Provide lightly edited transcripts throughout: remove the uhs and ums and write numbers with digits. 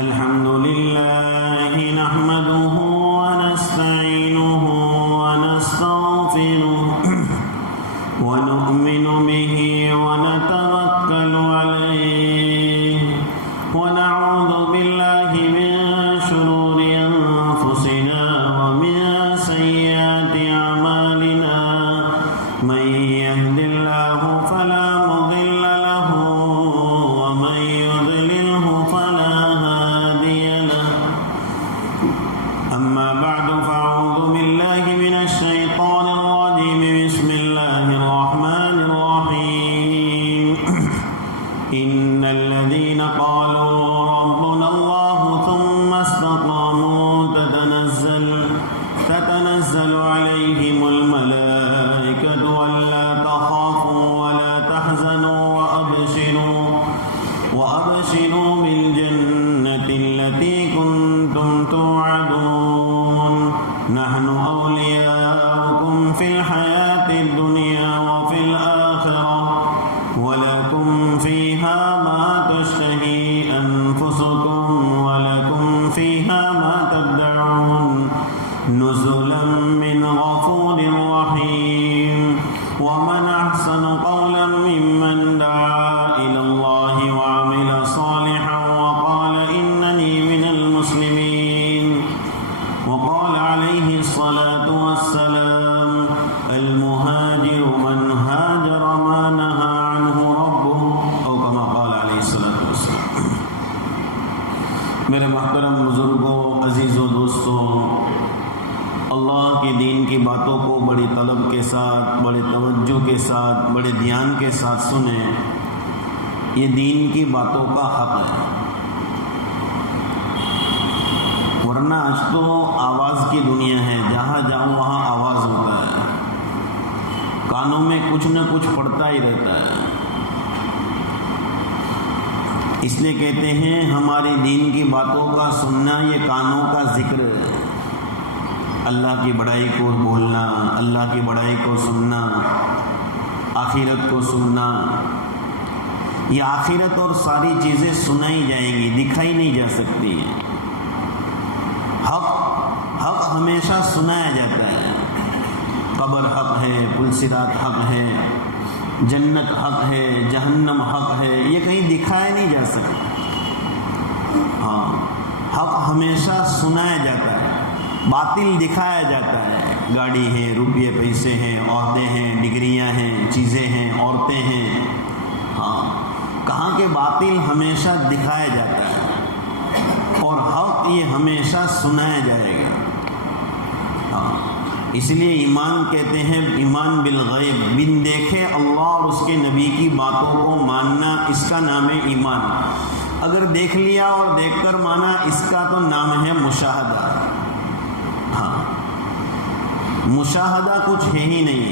الحمد لله نحمده ونستعينه ونستغفره ونؤمن به ونتوكل عليه ونعوذ بالله من شرور أنفسنا ومن سيئات أعمالنا من يهد الله فلا مضل له ومن يضلله فلا هادي له أما بعد فأعوذ بالله من الشيطان الرجيم بسم الله الرحمن الرحيم إن الذين قالوا ربنا الله ثم استقاموا تتنزل عليهم الملائكة ألا تخافوا ولا تحزنوا وأبشروا بالجنة التي كنتم توعدون نحن أولياؤكم في الحياة الدنيا وفي الآخرة ولكم فيها ما تشتهي أنفسكم ولكم فيها ما تدعون نزلا من غفور رحيم ومن أحسن قولا ممن دعا إلى الله وعمل صالحا وقال إنني من المسلمين وقال عليه الصلاة والسلام المهاجر من هاجر ما نهى عنه ربه أو كما قال عليه الصلاة والسلام. میرے محترم بزرگوں، عزیزوں، دوستوں، اللہ کے دین کی باتوں کو بڑی طلب کے ساتھ، بڑے توجہ کے ساتھ، بڑے دھیان کے ساتھ سنیں. یہ دین کی باتوں کا حق ہے، ورنہ آج تو آواز کی دنیا ہے، جہاں جاؤ وہاں آواز ہوتا ہے، کانوں میں کچھ نہ کچھ پڑتا ہی رہتا ہے. اس لیے کہتے ہیں ہماری دین کی باتوں کا سننا یہ کانوں کا ذکر ہے. اللہ کی بڑائی کو بولنا، اللہ کی بڑائی کو سننا، آخرت کو سننا. یہ آخرت اور ساری چیزیں سنائی جائیں گی، دکھائی نہیں جا سکتی. حق ہمیشہ سنایا جاتا ہے. قبر حق ہے، پل صراط حق ہے، جنت حق ہے، جہنم حق ہے، یہ کہیں دکھایا نہیں جا سکتا. ہاں، حق ہمیشہ سنایا جاتا ہے، باطل دکھایا جاتا ہے. گاڑی ہے، روپیے پیسے ہیں، عہدے ہیں، ڈگریاں ہیں، چیزیں ہیں، عورتیں ہیں. ہاں، کہاں کہ باطل ہمیشہ دکھایا جاتا ہے اور حق یہ ہمیشہ سنایا جائے گا. ہاں، اس لیے ایمان کہتے ہیں، ایمان بالغیب، بن دیکھے اللہ اور اس کے نبی کی باتوں کو ماننا، اس کا نام ہے ایمان. اگر دیکھ لیا اور دیکھ کر مانا، اس کا تو نام ہے مشاہدہ. ہاں، مشاہدہ کچھ ہے ہی نہیں.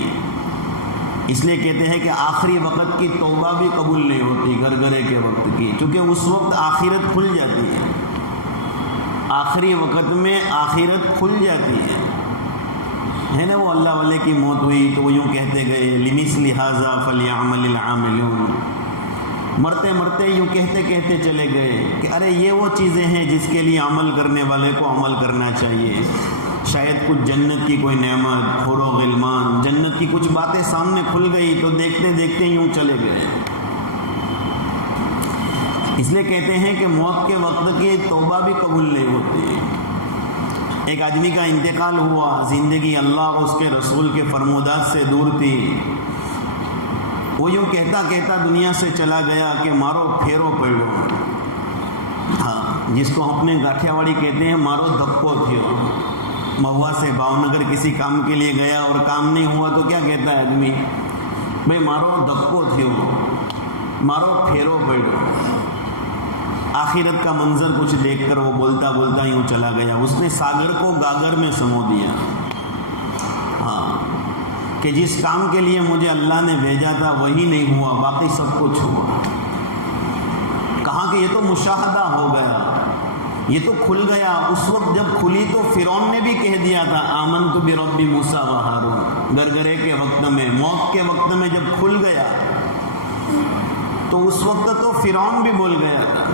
اس لیے کہتے ہیں کہ آخری وقت کی توبہ بھی قبول نہیں ہوتی گرگرے کے وقت کی، کیونکہ اس وقت آخرت کھل جاتی ہے. آخری وقت میں آخرت کھل جاتی ہے نا. وہ اللہ والے کی موت ہوئی تو وہ یوں کہتے گئے لمثل ھذا فلیعمل العاملون. مرتے مرتے یوں کہتے کہتے چلے گئے کہ ارے یہ وہ چیزیں ہیں جس کے لیے عمل کرنے والے کو عمل کرنا چاہیے. شاید کچھ جنت کی کوئی نعمت، حور و غلمان، جنت کی کچھ باتیں سامنے کھل گئی تو دیکھتے دیکھتے یوں چلے گئے. اس لیے کہتے ہیں کہ موت کے وقت کی توبہ بھی قبول نہیں ہوتی. ایک آدمی کا انتقال ہوا، زندگی اللہ اور اس کے رسول کے فرمودات سے دور تھی. وہ یوں کہتا کہتا دنیا سے چلا گیا کہ مارو پھیرو پڑو. ہاں، جس کو اپنے گاٹھیا واڑی کہتے ہیں، مارو دھکو تھیو. مہوا سے بھاؤنگر کسی کام کے لیے گیا اور کام نہیں ہوا تو کیا کہتا ہے آدمی؟ بھئی مارو دھکو تھیو، مارو پھیرو پڑو. آخرت کا منظر کچھ دیکھ کر وہ بولتا بولتا یوں چلا گیا. اس نے ساگر کو گاگر میں سمو دیا. ہاں، کہ جس کام کے لیے مجھے اللہ نے بھیجا تھا وہی نہیں ہوا، باقی سب کچھ ہوا. کہا کہ یہ تو مشاہدہ ہو گیا، یہ تو کھل گیا. اس وقت جب کھلی تو فرعون نے بھی کہہ دیا تھا آمنت برب موسیٰ و ہارون. گرگرے کے وقت میں، موت کے وقت میں جب کھل گیا تو اس وقت تو فرعون بھی بول گیا تھا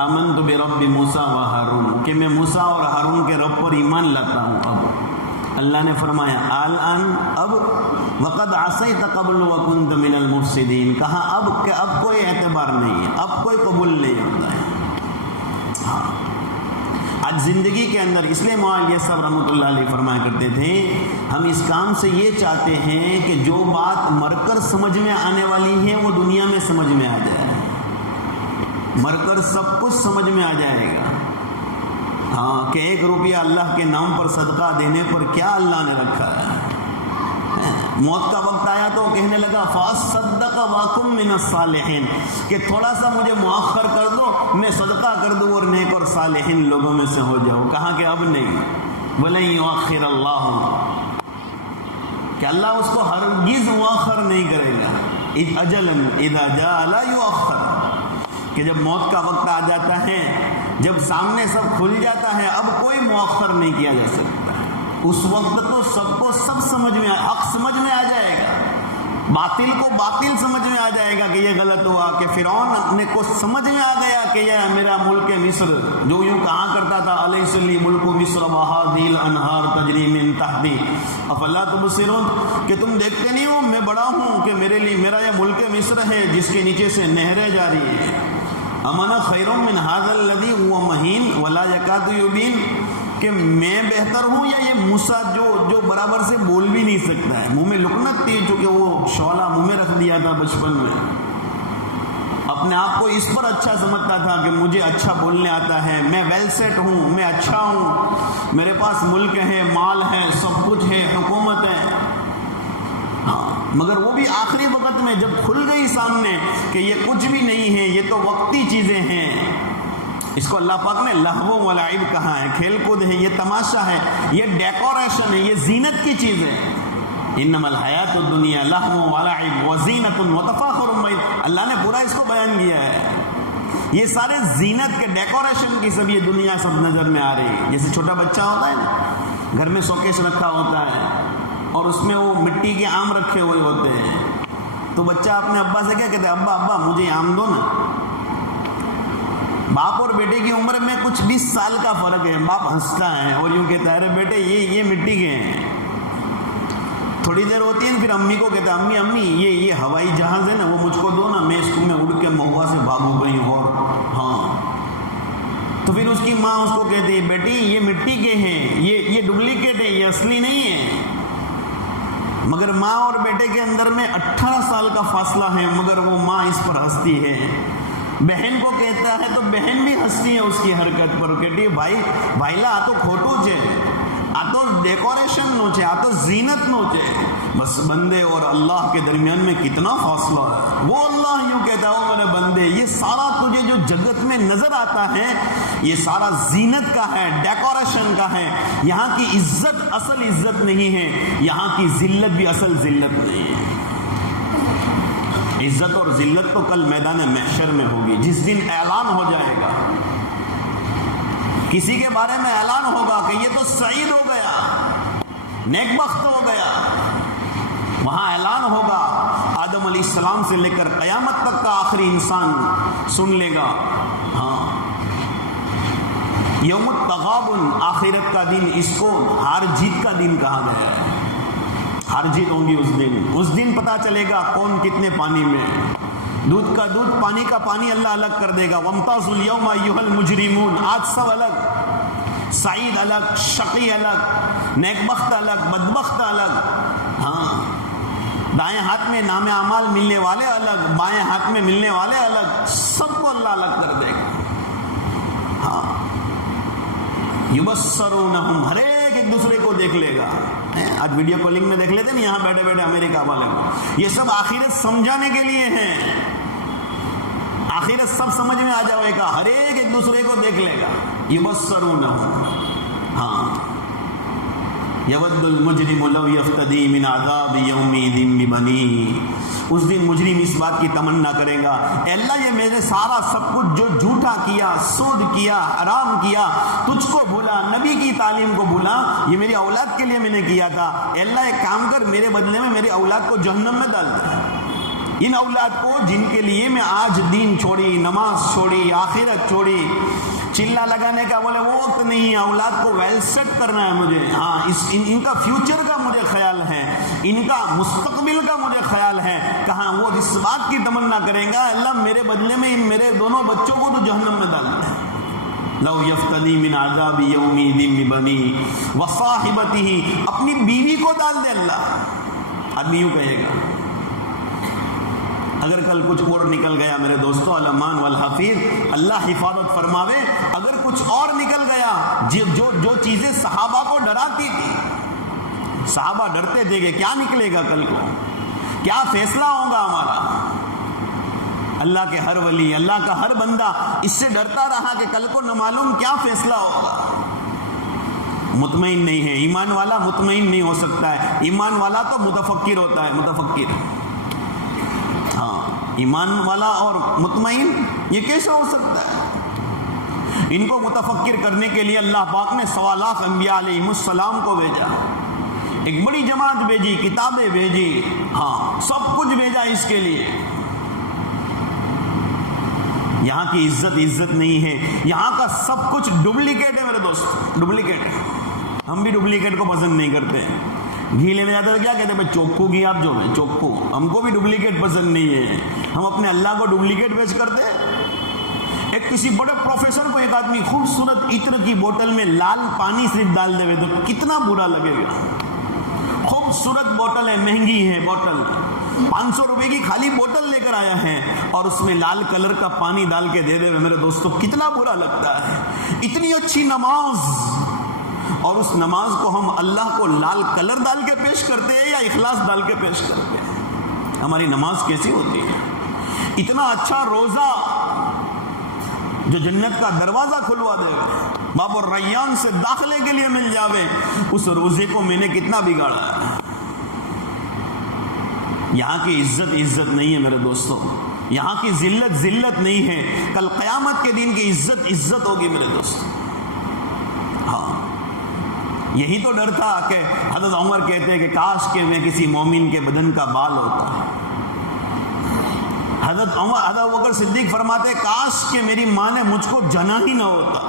آمنت برب موسیٰ و ہارون کہ میں موسیٰ اور ہارون کے رب پر ایمان لاتا ہوں. اب اللہ نے فرمایا الان اب وقد عصیت قبل وکنت من المفسدین. کہا اب کہ اب کوئی اعتبار نہیں ہے, اب کوئی قبول نہیں ہوتا ہے. آج زندگی کے اندر اس لیے معاویہ صاحب رحمۃ اللہ علیہ فرمایا کرتے تھے ہم اس کام سے یہ چاہتے ہیں کہ جو بات مر کر سمجھ میں آنے والی ہے وہ دنیا میں سمجھ میں آ جائے, مر کر سب کچھ سمجھ میں آ جائے گا. ہاں کہ 1 روپیہ اللہ کے نام پر صدقہ دینے پر کیا اللہ نے رکھا ہے. موت کا وقت آیا تو کہنے لگا فَأَصَّدَّقَ وَأَكُن مِّنَ الصَّالِحِينَ کہ تھوڑا سا مجھے مؤخر کر دو, میں صدقہ کر دوں اور نیک اور صالحین لوگوں میں سے ہو جاؤ. کہا کہ اب نہیں, وَلَن يُؤَخِّرَ اللَّهُ کہ اللہ اس کو ہرگز مؤخر نہیں کرے گا. أَجَلًا إِذَا جَاءَ لَا يُؤَخَّرُ کہ جب موت کا وقت آ جاتا ہے, جب سامنے سب کھل جاتا ہے, اب کوئی مؤخر نہیں کیا جا سکتا. اس وقت تو سب کو سب سمجھ میں حق سمجھ میں آ جائے گا, باطل کو باطل سمجھ میں آ جائے گا کہ یہ غلط ہوا. کہ فرعون نے کو سمجھ میں آ گیا کہ یہ میرا ملک مصر جو یوں کہا کرتا تھا الیس لی ملک مصر وہذہ الانہار تجری من تحتی افلا تبصرون کہ تم دیکھتے نہیں ہو میں بڑا ہوں کہ میرے لیے میرا یہ ملک مصر ہے جس کے نیچے سے نہریں جاری ہیں. امن خیر من ھذا الذی هو مہین ولا یکاد یبین کہ میں بہتر ہوں یا یہ موسیٰ جو برابر سے بول بھی نہیں سکتا ہے. منہ میں لکنت تھی چونکہ وہ شعلہ منہ میں رکھ دیا تھا بچپن میں, اپنے آپ کو اس پر اچھا سمجھتا تھا کہ مجھے اچھا بولنے آتا ہے, میں ویل سیٹ ہوں, میں اچھا ہوں, میرے پاس ملک ہے, مال ہے, سب کچھ ہے, حکومت ہے. ہاں مگر وہ بھی آخری وقت میں جب کھل گئی سامنے کہ یہ کچھ بھی نہیں ہے, یہ تو وقتی چیزیں ہیں. اس کو اللہ پاک نے لہو و لعب کہا ہے, کھیل کود ہے, یہ تماشا ہے, یہ ڈیکوریشن ہے, یہ زینت کی چیز ہے. انما الحیات الدنیا لہو و لعب و زینت و تفاخر بین, اللہ نے پورا اس کو بیان کیا ہے. یہ سارے زینت کے ڈیکوریشن کی سب یہ دنیا سب نظر میں آ رہی ہے. جیسے چھوٹا بچہ ہوتا ہے نا, گھر میں شوکیس رکھا ہوتا ہے اور اس میں وہ مٹی کے آم رکھے ہوئے ہوتے ہیں, تو بچہ اپنے ابا سے کیا کہتا ہے, ابا ابا مجھے آم دو نا. باپ اور بیٹے کی عمر میں کچھ 20 سال کا فرق ہے. باپ ہنستا ہے اور یوں کہتا ہے ارے بیٹے یہ مٹی کے ہیں. تھوڑی دیر ہوتی ہے پھر امی کو کہتا ہے امی یہ ہوائی جہاز ہے نا وہ مجھ کو دو نا, میں اس کو میں اڑ کے مہوا سے بھاگوں کہیں اور. ہاں تو پھر اس کی ماں اس کو کہتی ہے بیٹی یہ مٹی کے ہیں, یہ ڈپلیکیٹ ہے, یہ اصلی نہیں ہے. مگر ماں اور بیٹے کے اندر میں 18 سال کا فاصلہ ہے, مگر وہ ماں اس پر ہنستی ہے. بہن کو کہتا ہے تو بہن بھی ہنستی ہے اس کی حرکت پر, کہتی ہے بھائیلا آ تو کھوٹو چھے, آ تو ڈیکوریشن نو چھے, آ تو زینت نو چھے. بس بندے اور اللہ کے درمیان میں کتنا فاصلہ ہے. وہ اللہ یوں کہتا ہے میرے بندے یہ سارا تجھے جو جگت میں نظر آتا ہے یہ سارا زینت کا ہے, ڈیکوریشن کا ہے. یہاں کی عزت اصل عزت نہیں ہے, یہاں کی ذلت بھی اصل ذلت نہیں ہے. عزت اور ذلت تو کل میدان محشر میں ہوگی, جس دن اعلان ہو جائے گا, کسی کے بارے میں اعلان ہوگا کہ یہ تو سعید ہو گیا, نیک بخت ہو گیا. وہاں اعلان ہوگا, آدم علیہ السلام سے لے کر قیامت تک کا آخری انسان سن لے گا. ہاں یوم التغابن, آخرت کا دن, اس کو ہار جیت کا دن کہا گیا ہے. ہار جیت ہوں گی اس دن پتا چلے گا کون کتنے پانی میں. دودھ کا دودھ, پانی کا پانی اللہ الگ کر دے گا. وامتازوا اليوم ایھا المجرمون, آج سب الگ, سعید الگ, شقی الگ, نیک بخت الگ, بدبخت الگ. ہاں دائیں ہاتھ میں نام اعمال ملنے والے الگ, بائیں ہاتھ میں ملنے والے الگ, سب کو اللہ الگ کر دے گا. ہاں یبصرونہم, ہر ایک دوسرے کو دیکھ لے گا. آج ویڈیو کالنگ میں دیکھ لیتے ہیں یہاں بیٹھے بیٹھے امریکہ والے کو. یہ سب آخرت سمجھانے کے لیے ہیں, آخرت سب سمجھ میں آ جائے گا, ہر ایک دوسرے کو دیکھ لے گا. یبصرونہم, ہاں یود المجرم لو یفتدی من عذاب یومئذ ببنیہ, اس دن مجرم اس بات کی تمنا کرے گا اے اللہ یہ میرے سارا سب کچھ جو جھوٹا کیا, سود کیا, حرام کیا, تجھ کو بھولا, نبی کی تعلیم کو بھولا, یہ میری اولاد کے لیے میں نے کیا تھا, اے اللہ ایک کام کر میرے بدلے میں میری اولاد کو جہنم میں ڈال دے. ان اولاد کو جن کے لیے میں آج دین چھوڑی، نماز چھوڑی، آخرت چھوڑی، چلا لگانے کا بولے وہ وقت نہیں ہے، اولاد کو ویل سیٹ کرنا ہے مجھے، ہاں ان کا فیوچر کا مجھے خیال ہے، ان کا مستقبل کا مجھے خیال ہے، کہاں وہ اس بات کی تمنا کریں گا اللہ میرے بدلے میں ان میرے دونوں بچوں کو تو جہنم میں ڈال دے، لو یفتدی من عذاب یومی دن بنی وصاحبتہ، اپنی بیوی کو ڈال دے اللہ، آدمی یوں کہے گا۔ اگر کل کچھ اور نکل گیا میرے دوستوں، الامان والحفیظ، اللہ حفاظت فرماوے، اگر کچھ اور نکل گیا جو چیزیں صحابہ کو ڈراتی تھی، صحابہ ڈرتے تھے کہ کیا نکلے گا کل کو، کیا فیصلہ ہوگا ہمارا، اللہ کے ہر ولی، اللہ کا ہر بندہ اس سے ڈرتا رہا کہ کل کو نہ معلوم کیا فیصلہ ہوگا، مطمئن نہیں ہے۔ ایمان والا مطمئن نہیں ہو سکتا ہے، ایمان والا تو متفکر ہوتا ہے، متفکر، ہاں ایمان والا اور مطمئن یہ کیسے ہو سکتا ہے؟ ان کو متفکر کرنے کے لیے اللہ پاک نے 1.25 لاکھ انبیاء علیہ السلام کو بھیجا، ایک بڑی جماعت بھیجی، کتابیں بھیجی، ہاں سب کچھ بھیجا اس کے لیے۔ یہاں کی عزت نہیں ہے، یہاں کا سب کچھ ڈپلیکیٹ ہے میرے دوست، ڈپلیکیٹ ہے۔ ہم بھی ڈپلیکیٹ کو پسند نہیں کرتے ہیں، گھی لینے جاتے ہیں کیا کہتے ہیں بھائی چوکو گھی، آپ جو ہے چوکو، ہم کو بھی ڈپلیکیٹ پسند نہیں ہے، ہم اپنے اللہ کو ڈپلیکیٹ پیش کرتے ہیں۔ ایک کسی بڑے پروفیسر کو ایک آدمی خوبصورت عطر کی بوتل میں لال پانی صرف ڈال دے تو کتنا برا لگے گا، خوبصورت بوتل ہے، مہنگی ہے بوتل، 500 روپے کی خالی بوتل لے کر آیا ہے اور اس میں لال کلر کا پانی ڈال کے دے دے میرے دوستوں کتنا برا لگتا ہے۔ اتنی اچھی نماز اور اس نماز کو ہم اللہ کو لال کلر ڈال کے پیش کرتے ہیں یا اخلاص ڈال کے پیش کرتے ہیں؟ ہماری نماز کیسی ہوتی ہے؟ اتنا اچھا روزہ جو جنت کا دروازہ کھلوا دے گا، باب الریان سے داخلے کے لیے مل جاوے، اس روزے کو میں نے کتنا بگاڑا ہے۔ یہاں کی عزت نہیں ہے میرے دوستوں، یہاں کی ذلت نہیں ہے، کل قیامت کے دن کی عزت ہوگی میرے دوست۔ ہاں یہی تو ڈر تھا کہ حضرت عمر کہتے ہیں کہ کاش کہ میں کسی مومن کے بدن کا بال ہوتا۔ حضرت بکر صدیق فرماتے کاش کہ میری ماں نے مجھ کو جنا ہی نہ ہوتا۔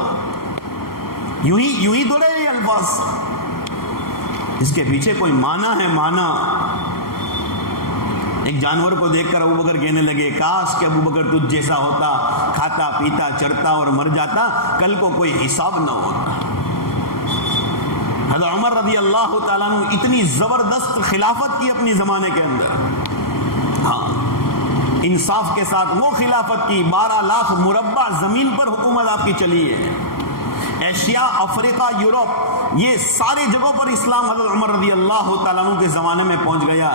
یوں ہی تھوڑے یہ الفاظ، اس کے پیچھے کوئی معنی ہے، معنی۔ ایک جانور کو دیکھ کر ابو بکر کہنے لگے کاش کہ ابو بکر تجھ جیسا ہوتا، کھاتا پیتا چرتا اور مر جاتا، کل کو کوئی حساب نہ ہوتا۔ حضرت عمر رضی اللہ تعالیٰ عنہ اتنی زبردست خلافت کی اپنی زمانے کے اندر، ہاں انصاف کے ساتھ وہ خلافت کی، 12 لاکھ مربع زمین پر حکومت آپ کی چلی ہے، ایشیا، افریقہ، یورپ، یہ سارے جگہوں پر اسلام حضرت عمر رضی اللہ تعالیٰ عنہ کے زمانے میں پہنچ گیا،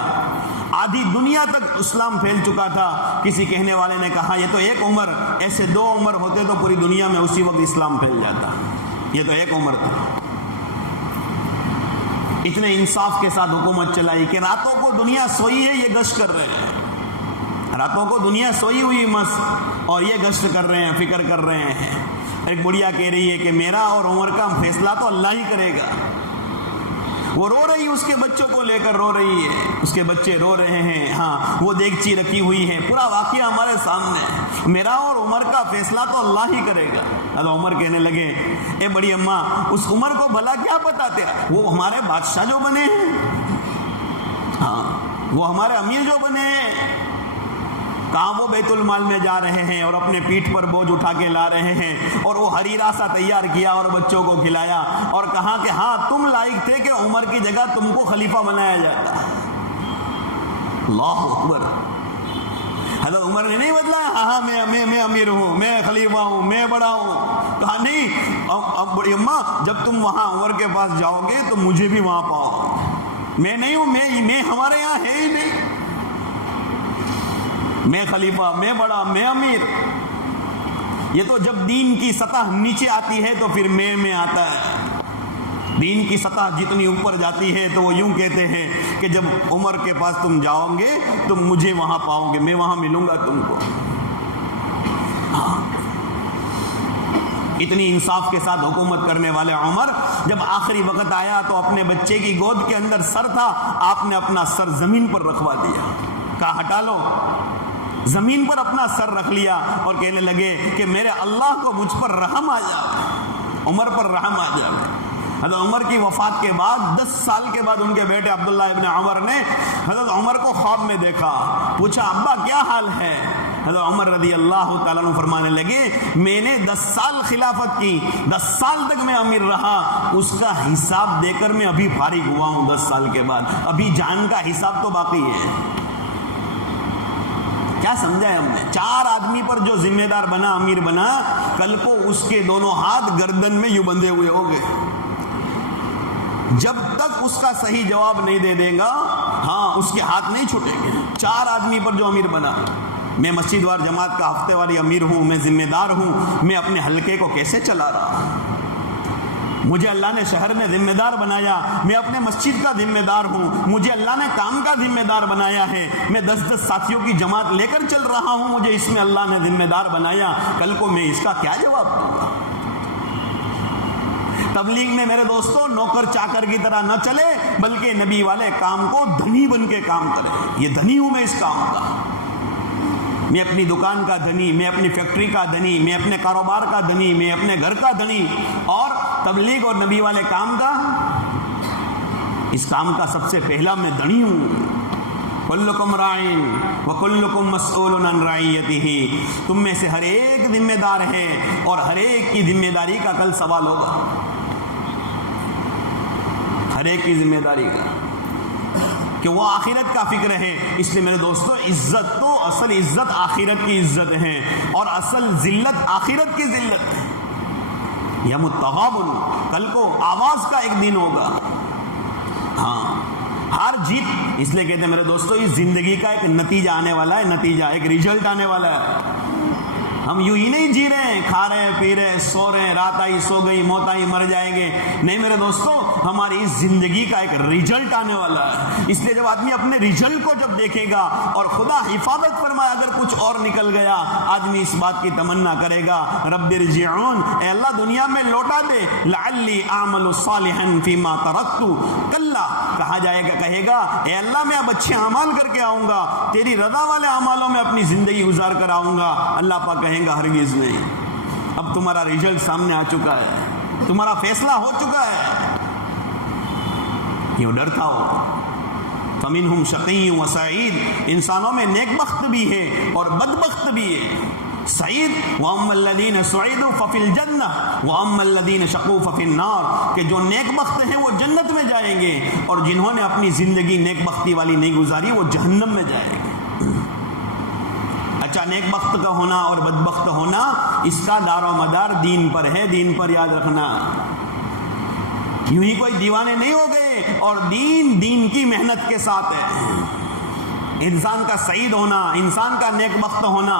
آدھی دنیا تک اسلام پھیل چکا تھا۔ کسی کہنے والے نے کہا یہ تو ایک عمر، ایسے 2 عمر ہوتے تو پوری دنیا میں اسی وقت اسلام پھیل جاتا، یہ تو ایک عمر تھا۔ اتنے انصاف کے ساتھ حکومت چلائی کہ راتوں کو دنیا سوئی ہے یہ گشت کر رہے ہیں، راتوں کو دنیا سوئی ہوئی مست اور یہ گشت کر رہے ہیں، فکر کر رہے ہیں۔ ایک بڑھیا کہہ رہی ہے کہ میرا اور عمر کا فیصلہ تو اللہ ہی کرے گا۔ وہ رو رہی، اس کے بچوں کو لے کر رو رہی ہے، اس کے بچے رو رہے ہیں، ہاں وہ دیگچی رکھی ہوئی ہے، پورا واقعہ ہمارے سامنے ہے، میرا اور عمر کا فیصلہ تو اللہ ہی کرے گا۔ اب عمر کہنے لگے اے بڑی اماں اس عمر کو بھلا کیا پتا تیرا، وہ ہمارے بادشاہ جو بنے ہیں، ہاں وہ ہمارے امیر جو بنے ہیں، کہاں وہ بیت المال میں جا رہے ہیں اور اپنے پیٹھ پر بوجھ اٹھا کے لا رہے ہیں، اور وہ ہریرا سا تیار کیا اور بچوں کو کھلایا اور کہا کہ ہاں تم لائق تھے کہ عمر کی جگہ تم کو خلیفہ بنایا جاتا۔ اللہ اکبر۔ حضرت عمر نے نہیں بدلایا، ہاں میں امیر ہوں، میں خلیفہ ہوں، میں بڑا ہوں، کہا نہیں اب بڑی اماں جب تم وہاں عمر کے پاس جاؤ گے تو مجھے بھی وہاں پاؤ، میں نہیں ہوں، میں ہمارے یہاں ہے ہی نہیں، میں خلیفہ، میں بڑا، میں امیر۔ یہ تو جب دین کی سطح نیچے آتی ہے تو پھر میں آتا ہے، دین کی سطح جتنی اوپر جاتی ہے تو وہ یوں کہتے ہیں کہ جب عمر کے پاس تم جاؤ گے تو مجھے وہاں پاؤ گے، میں وہاں ملوں گا تم کو۔ اتنی انصاف کے ساتھ حکومت کرنے والے عمر جب آخری وقت آیا تو اپنے بچے کی گود کے اندر سر تھا، آپ نے اپنا سر زمین پر رکھوا دیا، کہا ہٹا لو، زمین پر اپنا سر رکھ لیا اور کہنے لگے کہ میرے اللہ کو مجھ پر رحم آ جائے، عمر پر رحم آ جائے۔ حضرت عمر کی وفات کے بعد 10 سال کے بعد ان کے بیٹے عبداللہ ابن عمر نے حضرت عمر کو خواب میں دیکھا، پوچھا ابا کیا حال ہے؟ حضرت عمر رضی اللہ تعالیٰ عنہ فرمانے لگے میں نے 10 سال خلافت کی، 10 سال تک میں امیر رہا، اس کا حساب دے کر میں ابھی فارغ ہوا ہوں 10 سال کے بعد، ابھی جان کا حساب تو باقی ہے۔ کیا سمجھا ہے ہم نے؟ 4 آدمی پر جو ذمہ دار بنا، امیر بنا، کل کو اس کے دونوں ہاتھ گردن میں یوں بندھے ہوئے ہو گئے، جب تک اس کا صحیح جواب نہیں دے دے گا اس کے ہاتھ نہیں چھوٹیں گے۔ 4 آدمی پر جو امیر بنا، میں مسجد وار جماعت کا ہفتے والی امیر ہوں، میں ذمہ دار ہوں، میں اپنے حلقے کو کیسے چلا رہا ہوں؟ مجھے اللہ نے شہر میں ذمہ دار بنایا، میں اپنے مسجد کا ذمہ دار ہوں، مجھے اللہ نے کام کا ذمہ دار بنایا ہے، میں 10 ساتھیوں کی جماعت لے کر چل رہا ہوں، مجھے اس میں اللہ نے ذمہ دار بنایا، کل کو میں اس کا کیا جواب دوں گا؟ تبلیغ میں میرے دوستوں نوکر چاکر کی طرح نہ چلے، بلکہ نبی والے کام کو دھنی بن کے کام کرے۔ یہ دھنی ہوں میں اس کام کا، میں اپنی دکان کا دھنی، میں اپنی فیکٹری کا دھنی، میں اپنے کاروبار کا دھنی، میں اپنے گھر کا دھنی، اور تبلیغ اور نبی والے کام کا، اس کام کا سب سے پہلا میں دھنی ہوں۔ کلکم راعٍ وکلکم مسئول عن رعیتہ، تم میں سے ہر ایک ذمہ دار ہے اور ہر ایک کی ذمہ داری کا کل سوال ہوگا، ہر ایک کی ذمہ داری کا، کہ وہ آخرت کا فکر ہے۔ اس لیے میرے دوستو عزت تو اصل عزت آخرت کی عزت ہے، اور اصل ذلت آخرت کی ذلت ہے۔ یوم التغابن، کل کو آواز کا ایک دن ہوگا۔ ہار جیت اس لیے کہتے ہیں میرے دوستو اس زندگی کا ایک نتیجہ آنے والا ہے، نتیجہ ایک ریزلٹ آنے والا ہے۔ ہم یوں ہی نہیں جی رہے ہیں، کھا رہے ہیں، پی رہے ہیں، سو رہے ہیں، رات آئی سو گئی، موت آئی مر جائیں گے، نہیں میرے دوستو، ہماری اس زندگی کا ایک ریزلٹ آنے والا ہے۔ اس لیے جب آدمی اپنے ریزلٹ کو جب دیکھے گا اور خدا حفاظت فرمائے اگر کچھ اور نکل گیا، آدمی اس بات کی تمنا کرے گا رب ارجعون، اے اللہ دنیا میں لوٹا دے، لعلی اعمل صالحا فیما ترکت، کلا کہا جائے گا، کہے گا اے اللہ میں اب اچھے اعمال کر کے آؤں گا، تیری رضا والے اعمالوں میں اپنی زندگی گزار کر آؤں گا۔ اللہ پاک کہے گا ہرگز نہیں، اب تمہارا ریزلٹ سامنے آ چکا ہے، تمہارا فیصلہ ہو چکا ہے، کیوں ڈرتا ہو؟ فمنہم شقی و سعید، انسانوں میں نیک بخت بھی ہے اور بدبخت بھی ہے۔ سعید وَأَمَّا الَّذِينَ سُعِدُوا فَفِي الْجَنَّةِ وَأَمَّا الَّذِينَ شَقُوا فَفِي النَّارِ، کہ جو نیک بخت ہیں وہ جنت میں جائیں گے، اور جنہوں نے اپنی زندگی نیک بختی والی نہیں گزاری وہ جہنم میں جائیں گے۔ اچھا، نیک بخت کا ہونا اور بدبخت ہونا اس کا دار و مدار دین پر ہے، دین پر یاد رکھنا۔ یوں ہی کوئی دیوانے نہیں ہو گئے، اور دین کی محنت کے ساتھ ہے۔ انسان کا سعید ہونا، انسان کا نیک بخت ہونا،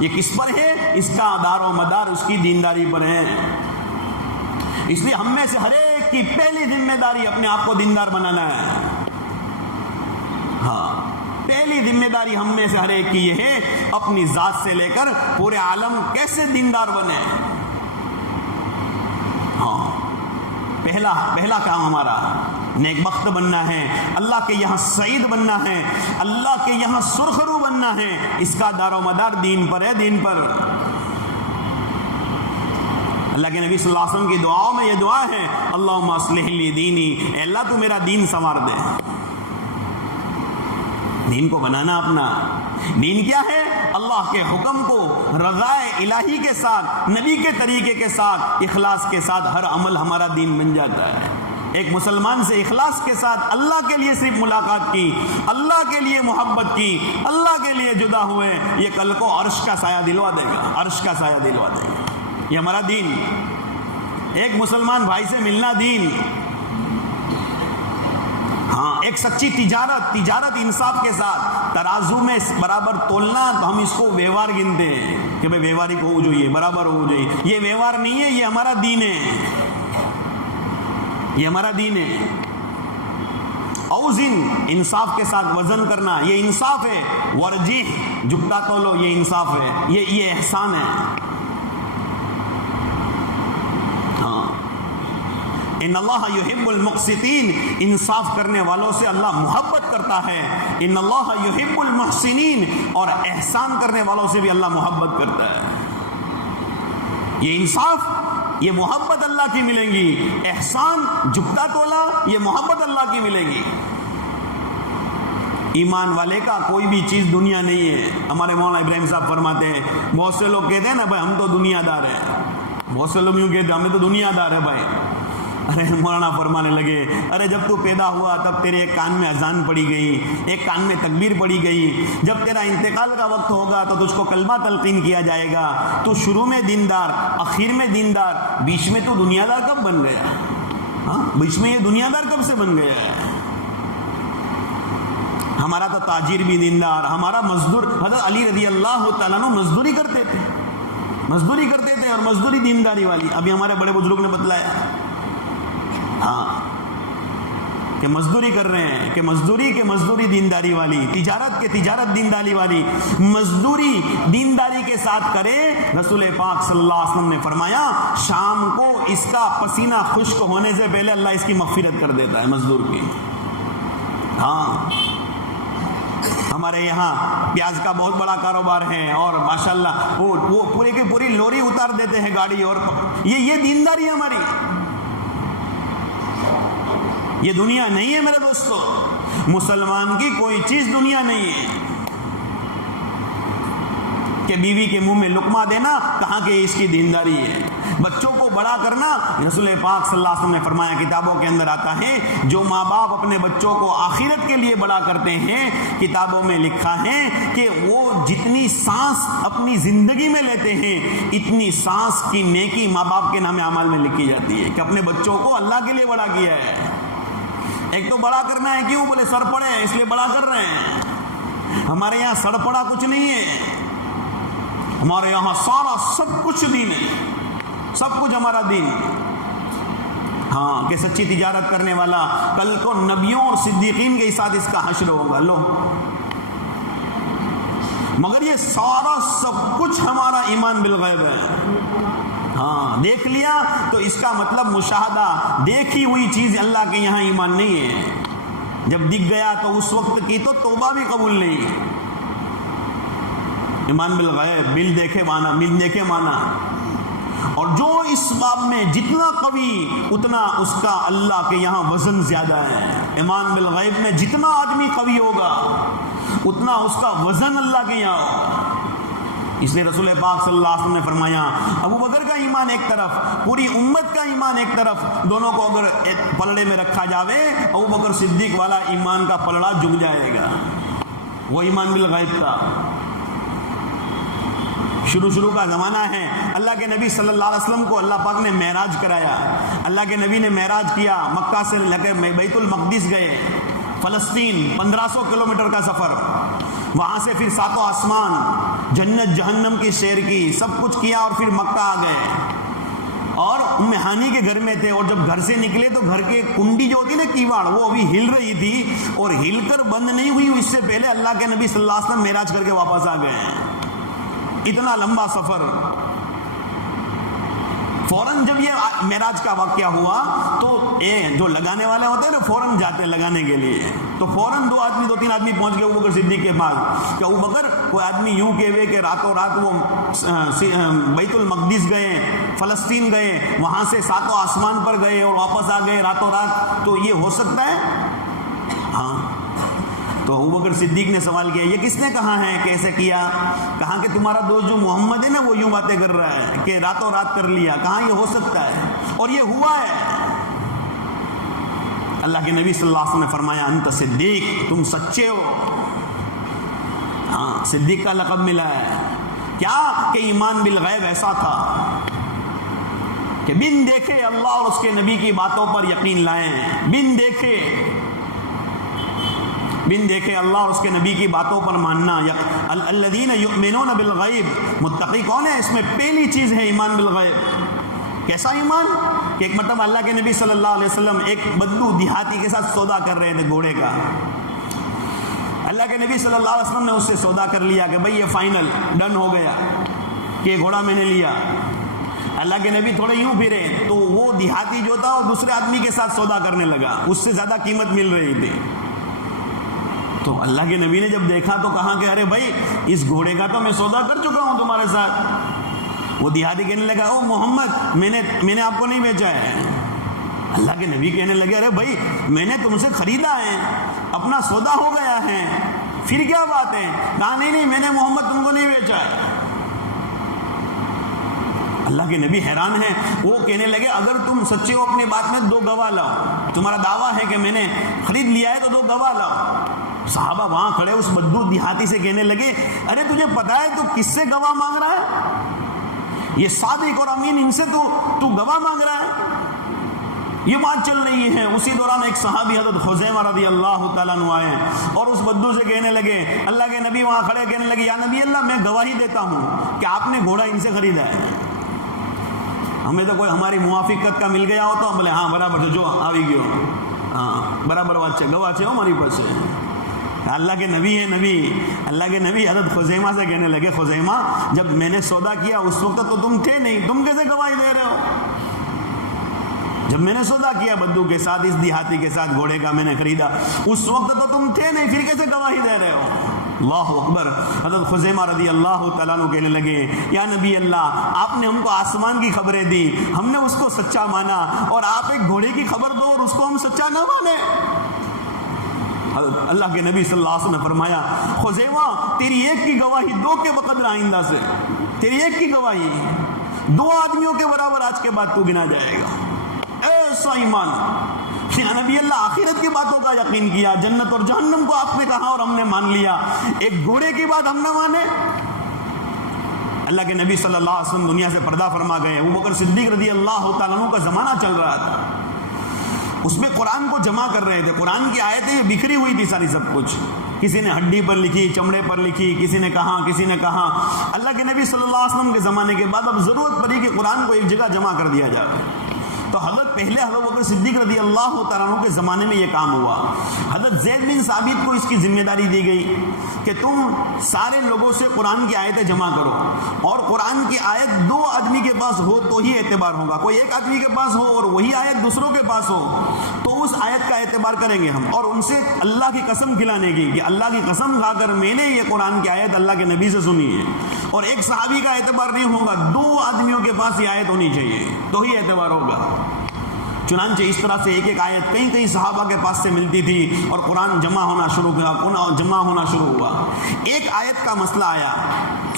یہ کس پر ہے؟ اس کا دار و مدار اس کی دینداری پر ہے۔ اس لیے ہم میں سے ہر ایک کی پہلی ذمہ داری اپنے آپ کو دیندار بنانا ہے۔ پہلی ذمہ داری ہم میں سے ہر ایک کی یہ ہے، اپنی ذات سے لے کر پورے عالم کیسے دیندار بنے۔ پہلا کام ہمارا نیک بخت بننا ہے، اللہ کے یہاں سعید بننا ہے، اللہ کے یہاں سرخرو بننا ہے۔ اس کا دار و مدار دین پر ہے، دین پر۔ اللہ کے نبی صلی اللہ علیہ وسلم کی دعاؤں میں یہ دعا ہے، اللہم اصلح لی دینی، اے اللہ تو میرا دین سنوار دے۔ دین کو بنانا اپنا۔ دین کیا ہے؟ اللہ کے حکم کو رضائے الہی کے ساتھ، نبی کے طریقے کے ساتھ، اخلاص کے ساتھ ہر عمل ہمارا دین بن جاتا ہے۔ ایک مسلمان سے اخلاص کے ساتھ اللہ کے لیے صرف ملاقات کی، اللہ کے لیے محبت کی، اللہ کے لیے جدا ہوئے، یہ کل کو عرش کا سایہ دلوا دے گا، عرش کا سایہ دلوا دے گا۔ یہ ہمارا دین، ایک مسلمان بھائی سے ملنا دین۔ ایک سچی تجارت انصاف کے ساتھ، ترازو میں برابر تولنا، تو ہم اس کو ویوہار گنتے ہیں کہ بھئی ویوہاری کو ہو جائیے، برابر ہو جائیے۔ یہ ویوہار نہیں ہے، یہ ہمارا دین ہے، یہ ہمارا دین ہے۔ اوزن، انصاف کے ساتھ وزن کرنا، یہ انصاف ہے۔ ورجح، جھکتا تولو، یہ انصاف ہے، یہ احسان ہے۔ ان اللہ یحب المقسطین، انصاف کرنے والوں سے اللہ محبت کرتا ہے. ان اللہ یحب المحسنین، اور احسان کرنے والوں سے بھی اللہ محبت کرتا ہے. یہ انصاف، یہ محبت اللہ کی ملے گی. احسان، جھکتا تولا، یہ محبت اللہ کی ملے گی. ایمان والے کا کوئی بھی چیز دنیا نہیں ہے. ہمارے مولانا ابراہیم صاحب فرماتے ہیں، بہت سے لوگ کہتے ہیں نا بھائی ہم تو دنیا دار ہیں. بہت سے لوگ یوں کہتے ہیں ہمیں تو دنیا دار ہے بھائی. ارے مولانا فرمانے لگے، ارے جب تو پیدا ہوا تب تیرے ایک کان میں اذان پڑی گئی، ایک کان میں تکبیر پڑی گئی. جب تیرا انتقال کا وقت ہوگا تو تجھ کو کلمہ تلقین کیا جائے گا. تو شروع میں دیندار، اخیر میں دیندار، بیچ میں تو دنیا دار کب بن گیا؟ ہاں، بیچ میں یہ دنیا دار کب سے بن گیا ہے؟ ہمارا تو تاجر بھی دیندار، ہمارا مزدور. حضرت علی رضی اللہ تعالیٰ عنہ مزدوری کرتے تھے، مزدوری کرتے تھے، اور مزدوری دینداری والی. ابھی ہمارے بڑے بزرگ نے بتلایا ہاں کہ مزدوری کر رہے ہیں، کہ مزدوری دینداری والی، تجارت دینداری والی. مزدوری دینداری کے ساتھ کرے. رسول پاک صلی اللہ علیہ وسلم نے فرمایا شام کو اس کا پسینہ خشک ہونے سے پہلے اللہ اس کی مغفرت کر دیتا ہے مزدور کی. ہاں، ہمارے یہاں پیاز کا بہت بڑا کاروبار ہے، اور ماشاءاللہ وہ پورے کی پوری لوری اتار دیتے ہیں گاڑی. اور یہ دینداری ہے ہماری. یہ دنیا نہیں ہے میرے دوستو. مسلمان کی کوئی چیز دنیا نہیں ہے. کہ بیوی کے منہ میں لقمہ دینا کہاں کہ اس کی دینداری ہے. بچوں کو بڑا کرنا، رسول پاک صلی اللہ علیہ وسلم نے فرمایا، کتابوں کے اندر آتا ہے جو ماں باپ اپنے بچوں کو آخرت کے لیے بڑا کرتے ہیں، کتابوں میں لکھا ہے کہ وہ جتنی سانس اپنی زندگی میں لیتے ہیں اتنی سانس کی نیکی ماں باپ کے نام اعمال میں لکھی جاتی ہے، کہ اپنے بچوں کو اللہ کے لیے بڑا کیا ہے. ایک تو بڑا کرنا ہے، کیوں بولے سر پڑے ہیں اس لیے بڑا کر رہے ہیں. ہمارے یہاں سر پڑا کچھ نہیں ہے. ہمارے یہاں سارا سب کچھ دین ہے، سب کچھ ہمارا دین. ہاں کہ سچی تجارت کرنے والا کل کو نبیوں اور صدیقین کے ساتھ اس کا حشر ہوگا. لو، مگر یہ سارا سب کچھ ہمارا ایمان بالغیب ہے. ہاں، دیکھ لیا تو اس کا مطلب مشاہدہ، دیکھی ہوئی چیز اللہ کے یہاں ایمان نہیں ہے. جب دکھ گیا تو اس وقت کی تو توبہ بھی قبول نہیں. ایمان بالغیب، بل دیکھے مانا. اور جو اس باب میں جتنا قوی اتنا اس کا اللہ کے یہاں وزن زیادہ ہے. ایمان بالغیب میں جتنا آدمی قوی ہوگا اتنا اس کا وزن اللہ کے یہاں ہوگا. اس لیے رسول پاک صلی اللہ علیہ وسلم نے فرمایا ابو بکر کا ایمان ایک طرف، پوری امت کا ایمان ایک طرف، دونوں کو اگر ایک پلڑے میں رکھا جاوے ابو بکر صدیق والا ایمان کا پلڑا جھک جائے گا. وہ ایمان بالغیب تھا. شروع کا زمانہ ہے. اللہ کے نبی صلی اللہ علیہ وسلم کو اللہ پاک نے معراج کرایا. اللہ کے نبی نے معراج کیا، مکہ سے لے کے بیت المقدس گئے. فلسطین 1500 کلومیٹر کا سفر، وہاں سے پھر 7 آسمان، جنت جہنم کی سیر کی، سب کچھ کیا، اور پھر مکہ آ گئے. اور ام ہانی کے گھر میں تھے، اور جب گھر سے نکلے تو گھر کے کنڈی جو ہوتی نا کیواڑ، وہ ابھی ہل رہی تھی، اور ہل کر بند نہیں ہوئی. اس سے پہلے اللہ کے نبی صلی اللہ علیہ وسلم معراج کر کے واپس آ گئے. اتنا لمبا سفر. فوراً جب یہ معراج کا واقعہ ہوا تو جو لگانے والے ہوتے ہیں نا فوراً جاتے ہیں لگانے کے لیے. تو فوراً 2-3 آدمی پہنچ گئے ابو بکر صدیق کے پاس کہ ابو بکر کوئی آدمی یوں کہے کہ راتوں رات وہ بیت المقدس گئے، فلسطین گئے، وہاں سے 7 آسمان پر گئے اور واپس آ گئے راتوں رات، تو یہ ہو سکتا ہے؟ ہاں. تو ابو بکر صدیق نے سوال کیا یہ کس نے کہا ہے، کیسے کیا؟ کہا کہ تمہارا دوست جو محمد ہے نا وہ یوں باتیں کر رہا ہے کہ راتوں رات کر لیا. کہاں یہ ہو سکتا ہے؟ اور یہ ہوا ہے. اللہ کے نبی صلی اللہ علیہ وسلم نے فرمایا انت صدیق، تم سچے ہو. ہاں، صدیق کا لقب ملا ہے. کیا کہ ایمان بالغیب ایسا تھا کہ بن دیکھے اللہ اور اس کے نبی کی باتوں پر یقین لائیں. بن دیکھے اللہ اور اس کے نبی کی باتوں پر ماننا. الذین یؤمنون بالغیب، متقی کون ہے؟ اس میں پہلی چیز ہے ایمان بالغیب. کیسا ایمان؟ کہ ایک مرتبہ اللہ کے نبی صلی اللہ علیہ وسلم ایک بدو دیہاتی کے ساتھ سودا کر رہے تھے گھوڑے کا. اللہ کے نبی صلی اللہ علیہ وسلم نے اس سے سودا کر لیا کہ بھئی یہ فائنل ڈن ہو گیا کہ گھوڑا میں نے لیا. اللہ کے نبی تھوڑے یوں پھرے تو وہ دیہاتی جو تھا وہ دوسرے آدمی کے ساتھ سودا کرنے لگا، اس سے زیادہ قیمت مل رہی تھی. تو اللہ کے نبی نے جب دیکھا تو کہا کہ ارے بھائی اس گھوڑے کا تو میں سودا کر چکا ہوں تمہارے ساتھ. وہ دیہاتی کہنے لگا او محمد میں نے آپ کو نہیں بیچا ہے. اللہ کے نبی کہنے لگے ارے بھائی میں نے تم سے خریدا ہے، اپنا سودا ہو گیا ہے، پھر کیا بات ہے؟ کہا نہیں میں نے محمد تم کو نہیں بیچا ہے. اللہ کے نبی حیران ہیں. وہ کہنے لگے اگر تم سچے ہو اپنی بات میں 2 گواہ لاؤ، تمہارا دعویٰ ہے کہ میں نے خرید لیا ہے تو 2 گواہ لاؤ. صحابہ وہاں کھڑے اس بدو دیہاتی سے کہنے لگے ارے تجھے پتا ہے تو کس سے گواہ مانگ رہا ہے؟ یہ صادق اور امین ان سے تو گواہ مانگ رہا ہے. یہ بات چل رہی ہے. اسی دوران ایک صحابی حضرت خزیمہ رضی اللہ تعالیٰ عنہ آئے اور اس بدو سے کہنے لگے، اللہ کے نبی وہاں کھڑے کہنے لگے یا نبی اللہ میں گواہی دیتا ہوں کہ آپ نے گھوڑا ان سے خریدا ہے. ہمیں تو کوئی ہماری موافقت کا مل گیا ہو تو ہم بولے ہاں برابر سے جو آوی گئے ہو، ہاں برابر بات ہے، گواہ ہو ہماری پاس ہے. اللہ کے نبی ہے نبی. اللہ کے نبی حضرت خزیمہ سے کہنے لگے خزیمہ جب میں نے سودا کیا اس وقت تو تم تھے نہیں، تم کیسے گواہی دے رہے ہو؟ جب میں نے سودا کیا بدو کے ساتھ، اس دیہاتی کے ساتھ گھوڑے کا میں نے خریدا، اس وقت تو تم تھے نہیں، پھر کیسے گواہی دے رہے ہو؟ اللہ اکبر. حضرت خزیمہ رضی اللہ تعالیٰ عنہ کہنے لگے یا نبی اللہ آپ نے ہم کو آسمان کی خبریں دی، ہم نے اس کو سچا مانا، اور آپ ایک گھوڑے کی خبر دو اور اس کو ہم سچا نہ مانے. اللہ کے نبی صلی اللہ علیہ وسلم نے فرمایا خزیمہ تیری ایک کی گواہی 2 کے بقدر آئندہ سے، تیری ایک کی گواہی 2 آدمیوں کے برابر آج کے بعد تو گنا جائے گا. ایسا ایمان. یا نبی اللہ آخرت کی باتوں کا یقین کیا، جنت اور جہنم کو آپ نے کہا اور ہم نے مان لیا، ایک گھوڑے کی بات ہم نہ مانے. اللہ کے نبی صلی اللہ علیہ وسلم دنیا سے پردہ فرما گئے. ابوبکر صدیق رضی اللہ تعالیٰ عنہ کا زمانہ چل رہا تھا، اس میں قرآن کو جمع کر رہے تھے. قرآن کی آیتیں یہ بکھری ہوئی تھی ساری، سب کچھ کسی نے ہڈی پر لکھی، چمڑے پر لکھی، کسی نے کہا. اللہ کے نبی صلی اللہ علیہ وسلم کے زمانے کے بعد اب ضرورت پڑی کہ قرآن کو ایک جگہ جمع کر دیا جائے. تو حضرت ابوبکر صدیق رضی اللہ تعالیٰ عنہ کے زمانے میں یہ کام ہوا. حضرت زید بن ثابت کو اس کی ذمہ داری دی گئی کہ تم سارے لوگوں سے قرآن کی آیتیں جمع کرو، اور قرآن کی آیت 2 آدمی کے پاس ہو تو ہی اعتبار ہوگا. کوئی ایک آدمی کے پاس ہو اور وہی آیت دوسروں کے پاس ہو تو اس آیت کا اعتبار کریں گے ہم. اور ان سے اللہ کی قسم کھلانے کی کہ اللہ کی قسم کھا کر میں نے یہ قرآن کی آیت اللہ کے نبی سے سنی ہے، اور ایک صحابی کا اعتبار نہیں ہوگا، 2 آدمیوں کے پاس یہ آیت ہونی چاہیے تو ہی اعتبار ہوگا. چنانچہ اس طرح سے ایک آیت کئی صحابہ کے پاس سے ملتی تھی اور قرآن جمع ہونا شروع ہوا. ایک آیت کا مسئلہ آیا،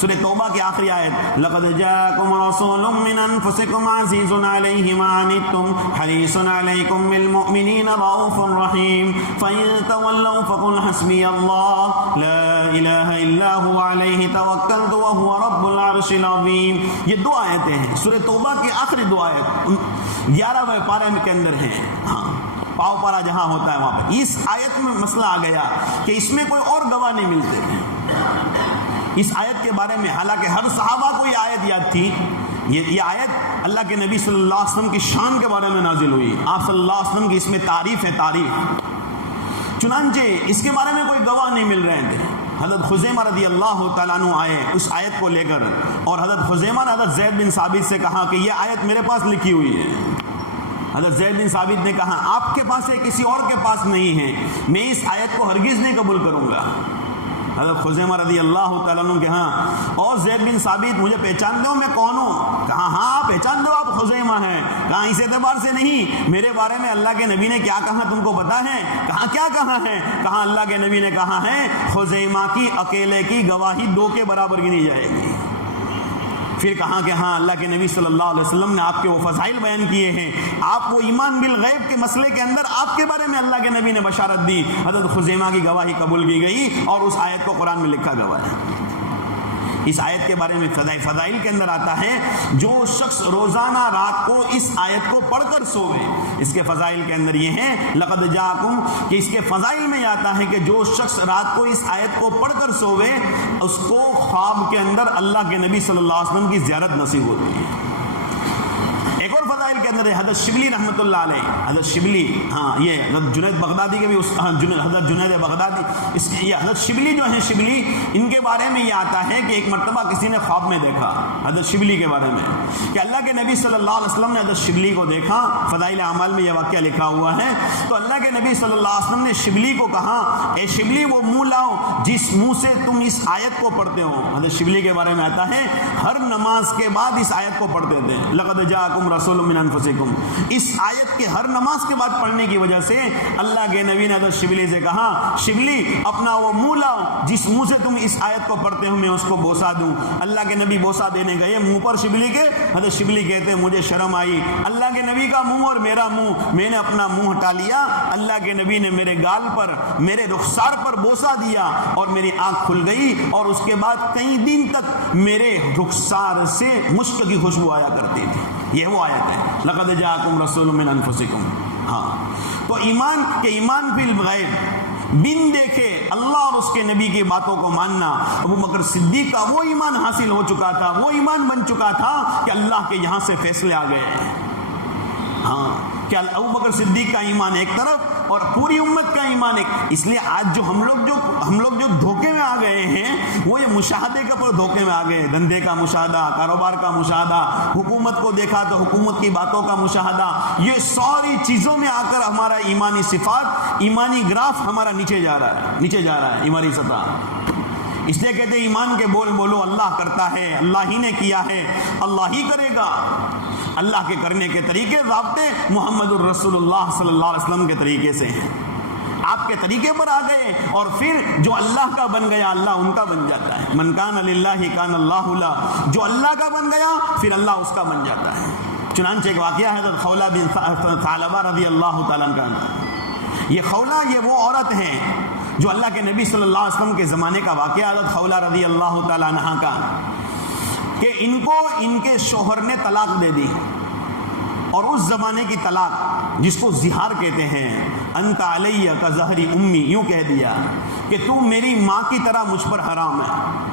سورہ توبہ کی آخری آیت، لقد جاءکم رسول من انفسکم عزیز علیہ ما عنتم حریص علیکم بالمؤمنین رؤوف رحیم فإن تولوا فقل حسبی اللہ لا الہ الا هو علیہ توکلت وهو رب العرش العظیم. یہ 2 آیتیں ہیں سورہ توبہ کی آخری 2 آیت 11ویں پارے کے اندر ہیں. پاؤ پارا جہاں ہوتا ہے وہاں پہ اس آیت میں مسئلہ آ گیا کہ اس میں کوئی اور گواہ نہیں ملتے. اس آیت کے بارے میں حالانکہ ہر صحابہ کو یہ آیت یاد تھی. یہ آیت اللہ کے نبی صلی اللہ علیہ وسلم کی شان کے بارے میں نازل ہوئی. آپ صلی اللہ علیہ وسلم کی اس میں تعریف ہے، تعریف. چنانچہ اس کے بارے میں کوئی گواہ نہیں مل رہے تھے. حضرت خزیمہ رضی اللہ تعالیٰ عنہ آئے اس آیت کو لے کر، اور حضرت خزیمہ نے حضرت زید بن ثابت سے کہا کہ یہ آیت میرے پاس لکھی ہوئی ہے. حضرت زید بن ثابت نے کہا آپ کے پاس ہے، کسی اور کے پاس نہیں ہے، میں اس آیت کو ہرگز نہیں قبول کروں گا. حضرت خزیمہ رضی اللہ تعالیٰ عنہ کہ ہاں اور زید بن ثابت مجھے پہچانتے ہو میں کون ہوں؟ کہا ہاں پہچانتے ہو آپ خزیمہ ہیں. کہا اس اعتبار سے نہیں، میرے بارے میں اللہ کے نبی نے کیا کہا تم کو پتا ہے؟ کہا کیا کہا ہے؟ کہا اللہ کے نبی نے کہا ہے خزیمہ کی اکیلے کی گواہی 2 کے برابر گنی جائے گی. پھر کہا کہ ہاں اللہ کے نبی صلی اللہ علیہ وسلم نے آپ کے وہ فضائل بیان کیے ہیں، آپ وہ ایمان بالغیب کے مسئلے کے اندر آپ کے بارے میں اللہ کے نبی نے بشارت دی. حضرت خزیمہ کی گواہی قبول کی گئی اور اس آیت کو قرآن میں لکھا گیا ہے. اس آیت کے بارے میں فضائل کے اندر آتا ہے جو شخص روزانہ رات کو اس آیت کو پڑھ کر سوئے. اس کے فضائل کے اندر یہ ہے لقد جاءکم، کہ اس کے فضائل میں آتا ہے کہ جو شخص رات کو اس آیت کو پڑھ کر سوئے اس کو خواب کے اندر اللہ کے نبی صلی اللہ علیہ وسلم کی زیارت نصیب ہوتی ہے. ایک اور فضائل کے اندر ہے حضرت شبلی رحمۃ اللہ علیہ، حضرت شبلی، ہاں یہ حضرت جنید بغدادی کے بھی حضرت جنید بغدادی، یہ حضرت شبلی جو ہیں شبلی، ان کے بارے میں یہ آتا ہے کہ ایک مرتبہ کسی نے خواب میں دیکھا حضرت شبلی کے بارے میں کہ اللہ کے نبی صلی اللہ علیہ وسلم نے حضرت شبلی کو دیکھا، فضائل اعمال میں یہ واقعہ لکھا ہوا ہے۔ تو اللہ کے نبی صلی اللہ علیہ وسلم نے شبلی کو کہا، اے شبلی وہ منہ لاؤ جس منہ سے تم اس آیت کو پڑھتے ہو۔ حضرت شبلی کے بارے میں آتا ہے ہر نماز کے بعد اس آیت کو پڑھتے تھے، لقد جاءکم رسول من انفسکم۔ اس آیت کے ہر نماز کے بعد پڑھنے کی وجہ سے اللہ کے نبی نے حضرت شبلی سے کہا، شبلی اپنا وہ منہ لاؤ جس منہ سے تم اس آیت کو پڑھتے ہو، میں اس کو بوسہ دوں۔ اللہ کے نبی بوسہ دینے گئے منہ پر شبلی کے، حضرت شبلی کہتے مجھے شرم آئی، اللہ کے نبی کا منہ اور میرا منہ، میں نے اپنا منہ ہٹا لیا، اللہ کے نبی نے میرے گال پر، میرے رخسار پر بوسہ دیا اور میری آنکھ کھل گئی، اور اس کے بعد کئی دن تک میرے رخسار سے مشک کی خوشبو آیا کرتی تھی۔ یہ وہ آیت ہے لقد جاءکم رسول من انفسکم۔ ہاں تو ایمان کے ایمان فی الغیب، بن دیکھے اللہ اور اس کے نبی کی باتوں کو ماننا، ابو بکر صدیق کا وہ ایمان حاصل ہو چکا تھا، وہ ایمان بن چکا تھا کہ اللہ کے یہاں سے فیصلے آ گئے۔ ہاں کیا ابو بکر صدیق کا ایمان ایک طرف اور پوری امت کا ایمان ایک۔ اس لیے آج جو ہم لوگ جو دھوکے میں آ گئے ہیں وہ یہ مشاہدے کے پر دھوکے میں آ گئے، دھندے کا مشاہدہ، کاروبار کا مشاہدہ، حکومت کو دیکھا تو حکومت کی باتوں کا مشاہدہ، یہ ساری چیزوں میں آ کر ہمارا ایمانی صفات، ایمانی گراف ہمارا نیچے جا رہا ہے ایمانی سطح۔ اس لیے کہتے ہیں ایمان کے بول بولو، اللہ کرتا ہے، اللہ ہی نے کیا ہے، اللہ ہی کرے گا۔ اللہ کے کرنے کے طریقے، ضابطے محمد الرسول اللہ صلی اللہ علیہ وسلم کے طریقے سے ہیں۔ آپ کے طریقے پر آ گئے اور پھر جو اللہ کا بن گیا اللہ ان کا بن جاتا ہے۔ من کان للہ کان اللہ لہ، جو اللہ کا بن گیا پھر اللہ اس کا بن جاتا ہے۔ چنانچہ ایک واقعہ ہے حضرت خولہ بن ثعلبہ رضی اللہ تعالیٰ عنہ کا۔ یہ خولہ یہ وہ عورت ہے جو اللہ کے نبی صلی اللہ علیہ وسلم کے زمانے کا واقعہ، حضرت خولہ رضی اللہ تعالیٰ عنہ کا، کہ ان کو ان کے شوہر نے طلاق دے دی، اور اس زمانے کی طلاق جس کو زہار کہتے ہیں، انت علیہ کا ظہری امی، یوں کہہ دیا کہ تو میری ماں کی طرح مجھ پر حرام ہے۔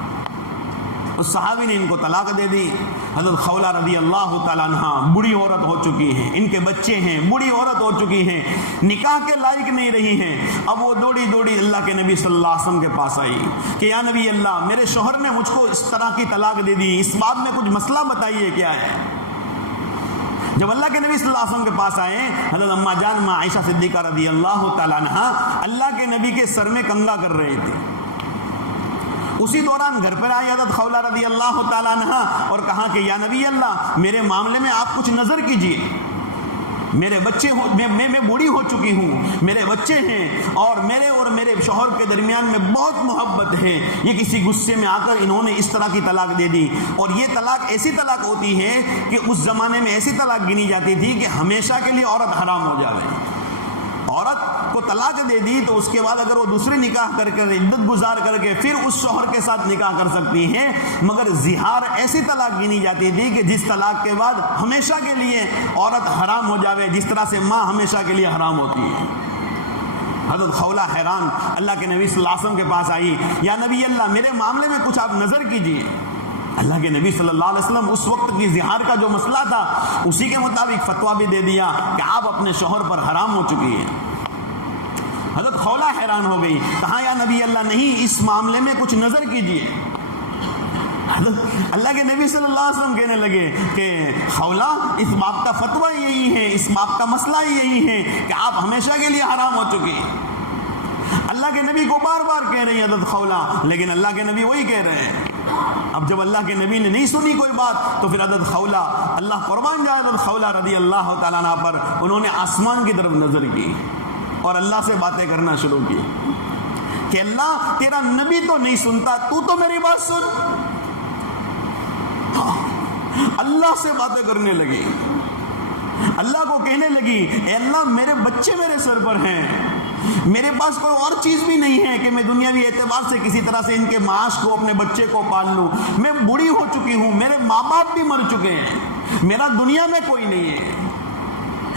اس صحابی نے ان کو طلاق دے دی۔ حضرت خولہ رضی اللہ تعالیٰ عنہ بڑی عورت ہو چکی ہیں، ان کے بچے ہیں، بڑی عورت ہو چکی ہیں، نکاح کے لائق نہیں رہی ہیں۔ اب وہ دوڑی دوڑی اللہ کے نبی صلی اللہ علیہ وسلم کے پاس آئی کہ یا نبی اللہ، میرے شوہر نے مجھ کو اس طرح کی طلاق دے دی، اس بات میں کچھ مسئلہ بتائیے کیا ہے۔ جب اللہ کے نبی صلی اللہ علیہ وسلم کے پاس آئے، حضرت اما جان ماں عائشہ صدیقہ رضی اللہ تعالیٰ عنہ اللہ کے نبی کے سر میں کنگھا کر رہے تھے۔ اسی دوران گھر پر آئی حضرت خولہ رضی اللہ تعالیٰ عنہ اور کہا کہ یا نبی اللہ، میرے معاملے میں آپ کچھ نظر کیجئے، میرے بچے میں بوڑھی ہو چکی ہوں، میرے بچے ہیں، اور میرے شوہر کے درمیان میں بہت محبت ہے، یہ کسی غصے میں آ کر انہوں نے اس طرح کی طلاق دے دی۔ اور یہ طلاق ایسی طلاق ہوتی ہے کہ اس زمانے میں ایسی طلاق گنی جاتی تھی کہ ہمیشہ کے لیے عورت حرام ہو جاوے۔ عورت کو طلاق دے دی تو اس کے بعد اگر وہ دوسرے نکاح کر کے عدت گزار کر کے پھر اس شوہر کے ساتھ نکاح کر سکتی ہے، مگر زہار ایسی طلاق گنی جاتی تھی کہ جس طلاق کے بعد ہمیشہ کے لیے عورت حرام ہو جاوے، جس طرح سے ماں ہمیشہ کے لیے حرام ہوتی ہے۔ حضرت خولہ حیران اللہ کے نبی صلی اللہ علیہ وسلم کے پاس آئی، یا نبی اللہ، میرے معاملے میں کچھ آپ نظر کیجیے۔ اللہ کے نبی صلی اللہ علیہ وسلم اس وقت کی زہار کا جو مسئلہ تھا اسی کے مطابق فتویٰ بھی دے دیا کہ آپ اپنے شوہر پر حرام ہو چکی ہیں۔ حضرت خولہ حیران ہو گئی، کہا یا نبی اللہ نہیں، اس معاملے میں کچھ نظر کیجیے۔ اللہ کے نبی صلی اللہ علیہ وسلم کہنے لگے کہ خولہ، اس باپ کا فتویٰ یہی ہے، اس باپ کا مسئلہ یہی ہے کہ آپ ہمیشہ کے لیے حرام ہو چکی ہیں۔ اللہ کے نبی کو بار بار کہہ رہی حضرت خولہ، لیکن اللہ کے نبی وہی کہہ رہے ہیں۔ اب جب اللہ کے نبی نے نہیں سنی کوئی بات تو پھر حضرت خولہ، اللہ قربان جائے حضرت خولہ رضی اللہ تعالیٰ عنہ پر، انہوں نے آسمان کی طرف نظر کی اور اللہ سے باتیں کرنا شروع کی کہ اللہ، تیرا نبی تو نہیں سنتا، تو میری بات سن۔ اللہ سے باتیں کرنے لگی، اللہ کو کہنے لگی اے اللہ، میرے بچے میرے سر پر ہیں، میرے پاس کوئی اور چیز بھی نہیں ہے کہ میں دنیاوی اعتبار سے کسی طرح سے ان کے معاش کو، اپنے بچے کو پال لوں، میں بوڑھی ہو چکی ہوں، میرے ماں باپ بھی مر چکے ہیں، میرا دنیا میں کوئی نہیں ہے۔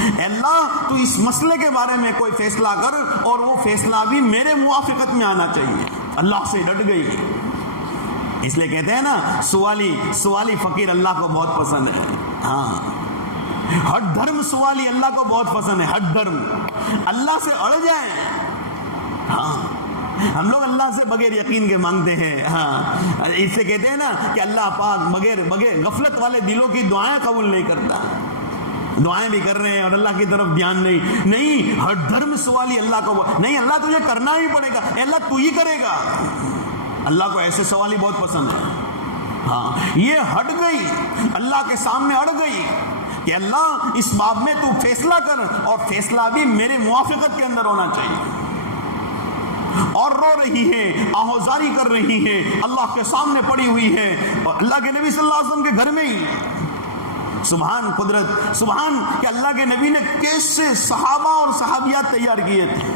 اے اللہ، تو اس مسئلے کے بارے میں کوئی فیصلہ کر، اور وہ فیصلہ بھی میرے موافقت میں آنا چاہیے۔ اللہ سے ڈٹ گئی۔ اس لیے کہتے ہیں نا، سوالی فقیر اللہ کو بہت پسند ہے۔ ہاں، ہٹ دھرم سوالی اللہ کو بہت پسند ہے. ہٹ دھرم, اللہ سے اڑ جائیں. ہاں ہم لوگ اللہ سے بغیر یقین کے مانگتے ہیں. ہاں اس سے کہتے ہیں نا کہ اللہ پاک بغیر غفلت والے دلوں کی دعائیں قبول نہیں کرتا. دعائیں بھی کر رہے ہیں اور اللہ کی طرف دھیان نہیں. ہر دھرم سوالی اللہ کو نہیں, اللہ تجھے کرنا ہی پڑے گا. اے اللہ تو ہی کرے گا. اللہ کو ایسے سوالی بہت پسند ہے. ہاں یہ ہٹ گئی, اللہ کے سامنے اڑ گئی کہ اللہ اس باب میں تو فیصلہ کر, اور فیصلہ بھی میرے موافقت کے اندر ہونا چاہیے. اور رو رہی ہے, آہوزاری کر رہی ہے, اللہ کے سامنے پڑی ہوئی ہے, اور اللہ کے نبی صلی اللہ علیہ وسلم کے گھر میں ہی. سبحان قدرت, سبحان کہ اللہ کے نبی نے کیسے صحابہ اور صحابیات تیار کیے تھے.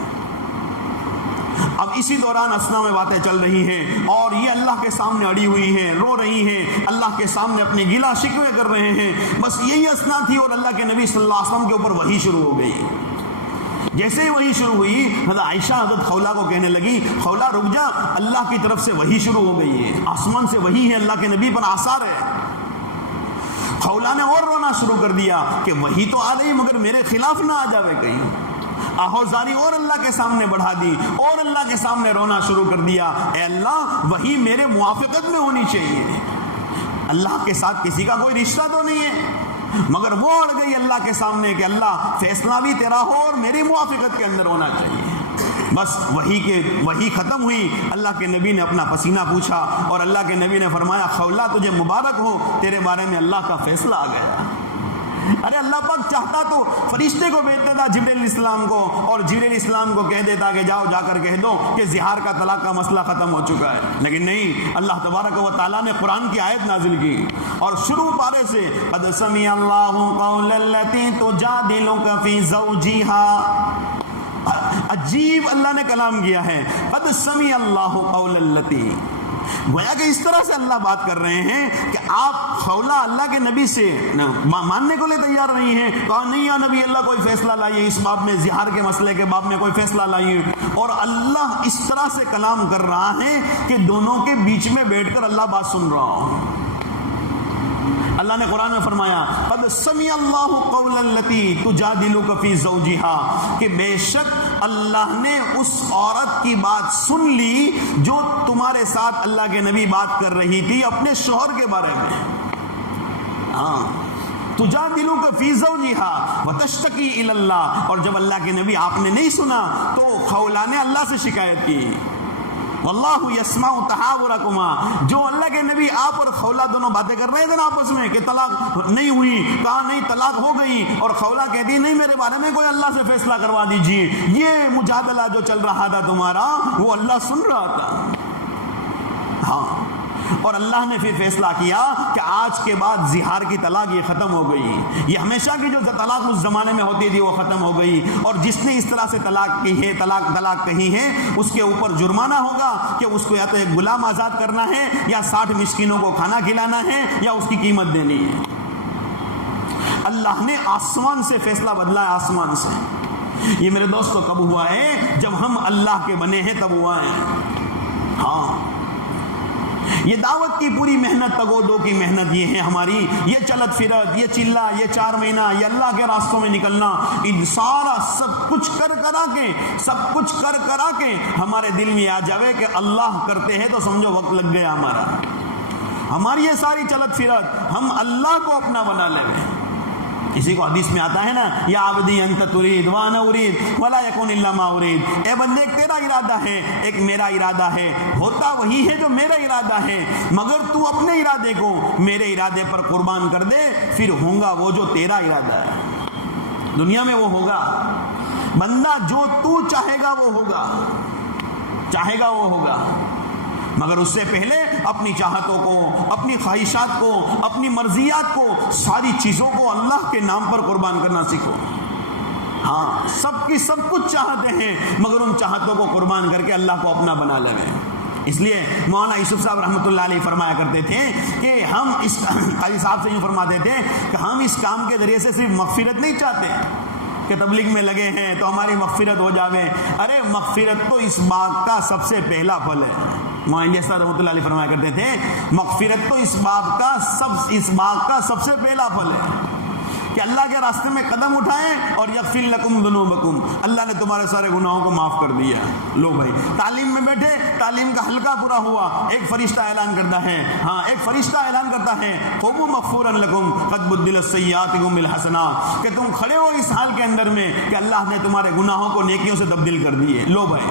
اب اسی دوران اسنا میں باتیں چل رہی ہیں اور یہ اللہ کے سامنے اڑی ہوئی ہیں, رو رہی ہیں, اللہ کے سامنے اپنی گلا شکوے کر رہے ہیں. بس یہی اسنا تھی اور اللہ کے نبی صلی اللہ علیہ وسلم کے اوپر وحی شروع ہو گئی. جیسے ہی وحی شروع ہوئی, حضرت عائشہ حضرت خولہ کو کہنے لگی, خولہ رک جا, اللہ کی طرف سے وحی شروع ہو گئی ہے, آسمان سے وحی ہے, اللہ کے نبی پر آثار ہے. خولہ نے اور رونا شروع کر دیا کہ وحی تو آ رہی مگر میرے خلاف نہ آ جاوے کہیں. آہوزاری اور اللہ کے سامنے بڑھا دی اور اللہ کے سامنے رونا شروع کر دیا, اے اللہ وحی میرے موافقت میں ہونی چاہیے. اللہ کے ساتھ کسی کا کوئی رشتہ تو نہیں ہے, مگر وہ اڑ گئی اللہ کے سامنے کہ اللہ فیصلہ بھی تیرا ہو اور میری موافقت کے اندر ہونا چاہیے. بس وحی ختم ہوئی, اللہ کے نبی نے اپنا پسینہ پوچھا اور اللہ کے نبی نے فرمایا, خولہ تجھے مبارک ہو, تیرے بارے میں اللہ کا فیصلہ آ گیا. ارے اللہ پاک چاہتا تو فرشتے کو بھیجتا تھا جبریل علیہ السلام کو, اور جبریل علیہ السلام کو کہہ دیتا کہ جاؤ جا کر کہہ دو کہ زہار کا طلاق کا مسئلہ ختم ہو چکا ہے. لیکن نہیں, اللہ تبارک و تعالیٰ نے قرآن کی آیت نازل کی اور شروع پارے سے قد سمع اللہ قول التی تجادلک فی زوجہا. عجیب اللہ نے کلام کیا ہے, قد سمع اللہ قول التی. گویا کہ اس طرح سے اللہ بات کر رہے ہیں کہ آپ خولہ اللہ کے نبی سے ماننے کو لے تیار نہیں ہیں. کہا نہیں یا نبی اللہ کوئی فیصلہ لائیے اس باب میں, زہار کے مسئلے کے باب میں کوئی فیصلہ لائیے. اور اللہ اس طرح سے کلام کر رہا ہے کہ دونوں کے بیچ میں بیٹھ کر اللہ بات سن رہا ہو. اللہ نے قرآن میں فرمایا قد سمع اللہ قول التی تجادلک فی زوجہا, کہ بے شک اللہ نے اس عورت کی بات سن لی جو تمہارے ساتھ اللہ کے نبی بات کر رہی تھی اپنے شوہر کے بارے میں. ہاں تجادلک فی زوجہا وتشتکی الی اللہ. اور جب اللہ کے نبی آپ نے نہیں سنا تو خولہ نے اللہ سے شکایت کی. واللہ یسمع تحاورکما, جو اللہ کے نبی آپ اور خولہ دونوں باتیں کر رہے تھے نا آپس میں کہ طلاق نہیں ہوئی, کہا نہیں طلاق ہو گئی, اور خولہ کہتی نہیں میرے بارے میں کوئی اللہ سے فیصلہ کروا دیجیے. یہ مجادلہ جو چل رہا تھا تمہارا وہ اللہ سن رہا تھا. ہاں, اور اللہ نے پھر فیصلہ کیا کہ آج کے بعد زہار کی طلاق یہ ختم ہو گئی. یہ ہمیشہ کی جو طلاق اس زمانے میں ہوتی تھی وہ ختم ہو گئی, اور جس نے اس طرح سے طلاق کی ہے, طلاق کہی ہے, اس کے اوپر جرمانہ ہوگا کہ اس کو یا تو ایک غلام آزاد کرنا ہے, یا 60 مسکینوں کو کھانا کھلانا ہے, یا اس کی قیمت دینی ہے. اللہ نے آسمان سے فیصلہ بدلا ہے, آسمان سے. یہ میرے دوستو کب ہوا ہے؟ جب ہم اللہ کے بنے ہیں تب ہوا ہے. ہاں, یہ دعوت کی پوری محنت, تگودو کی محنت یہ ہے ہماری, یہ چلت پھرت, یہ چلا, یہ 4 مہینہ, یہ اللہ کے راستوں میں نکلنا, ان سارا سب کچھ کر کرا کے ہمارے دل میں آ جاوے کہ اللہ کرتے ہیں تو سمجھو وقت لگ گیا ہمارا. ہماری یہ ساری چلت پھرت ہم اللہ کو اپنا بنا لے. اسی کو حدیث میں آتا ہے نا, یا عبدی انت ترید وانا ارید ولا یکون الا ما ارید. اے بندے, ایک تیرا ارادہ ہے, ایک میرا ارادہ ہے, ہوتا وہی ہے جو میرا ارادہ ہے, مگر تو اپنے ارادے کو میرے ارادے پر قربان کر دے, پھر ہوگا وہ جو تیرا ارادہ ہے. دنیا میں وہ ہوگا بندہ جو تو چاہے گا وہ ہوگا, مگر اس سے پہلے اپنی چاہتوں کو, اپنی خواہشات کو, اپنی مرضیات کو, ساری چیزوں کو اللہ کے نام پر قربان کرنا سیکھو. ہاں, سب کی سب کچھ چاہتے ہیں مگر ان چاہتوں کو قربان کر کے اللہ کو اپنا بنا لے. اس لیے مولانا یوسف صاحب رحمۃ اللہ علیہ فرمایا کرتے تھے کہ ہم اس قاضی صاحب سے یوں فرماتے تھے کہ ہم اس کام کے ذریعے سے صرف مغفرت نہیں چاہتے کہ تبلیغ میں لگے ہیں تو ہماری مغفرت ہو جاوے. ارے مغفرت تو اس بات کا سب سے پہلا پھل ہے. مولانا جیسا رحمۃ اللہ علیہ فرمایا کرتے تھے مغفرت تو اس بات کا سب سے پہلا پھل ہے. کہ اللہ کے راستے میں قدم اٹھائیں اور یغفر لکم ذنوبکم، اللہ نے تمہارے سارے گناہوں کو معاف کر دیا۔ لو بھائی، تعلیم میں بیٹھے، تعلیم کا حلقہ پورا ہوا، ایک فرشتہ اعلان کرتا ہے، ایک فرشتہ اعلان کرتا ہے قوموا مغفورا لکم قد بدلت سیئاتکم بالحسنات، کہ تم کھڑے ہو اس حال کے اندر میں کہ اللہ نے تمہارے گناہوں کو نیکیوں سے تبدیل کر دیے۔ لو بھائی،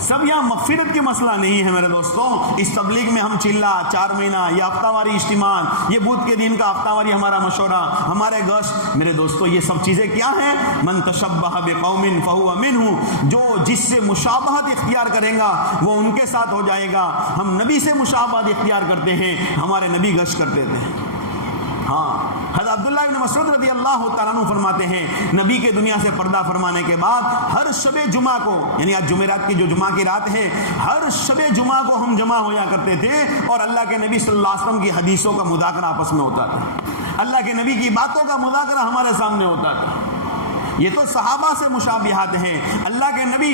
سب یہاں مغفرت کی مسئلہ نہیں ہے میرے دوستوں۔ اس تبلیغ میں ہم چلا 4 مہینہ یا ہفتہ واری اجتماع، یہ بدھ کے دن کا ہفتہ واری ہمارا مشورہ، ہمارے گشت، میرے دوستوں یہ سب چیزیں کیا ہیں؟ من تشبہ بقوم فہو منہ، جو جس سے مشابہت اختیار کرے گا وہ ان کے ساتھ ہو جائے گا۔ ہم نبی سے مشابہت اختیار کرتے ہیں، ہمارے نبی گشت کرتے تھے۔ حضرت عبداللہ بن مسعود رضی اللہ تعالیٰ عنہ فرماتے ہیں، نبی کے دنیا سے پردہ فرمانے کے بعد ہر شب جمعہ کو، یعنی آج جمعرات کی جو جمعہ کی رات ہے، ہر شب جمعہ کو ہم جمع ہویا کرتے تھے اور اللہ کے نبی صلی اللہ علیہ وسلم کی حدیثوں کا مذاکرہ آپس میں ہوتا تھا، اللہ کے نبی کی باتوں کا مذاکرہ ہمارے سامنے ہوتا تھا۔ یہ تو صحابہ سے مشابہات ہیں۔ اللہ کے نبی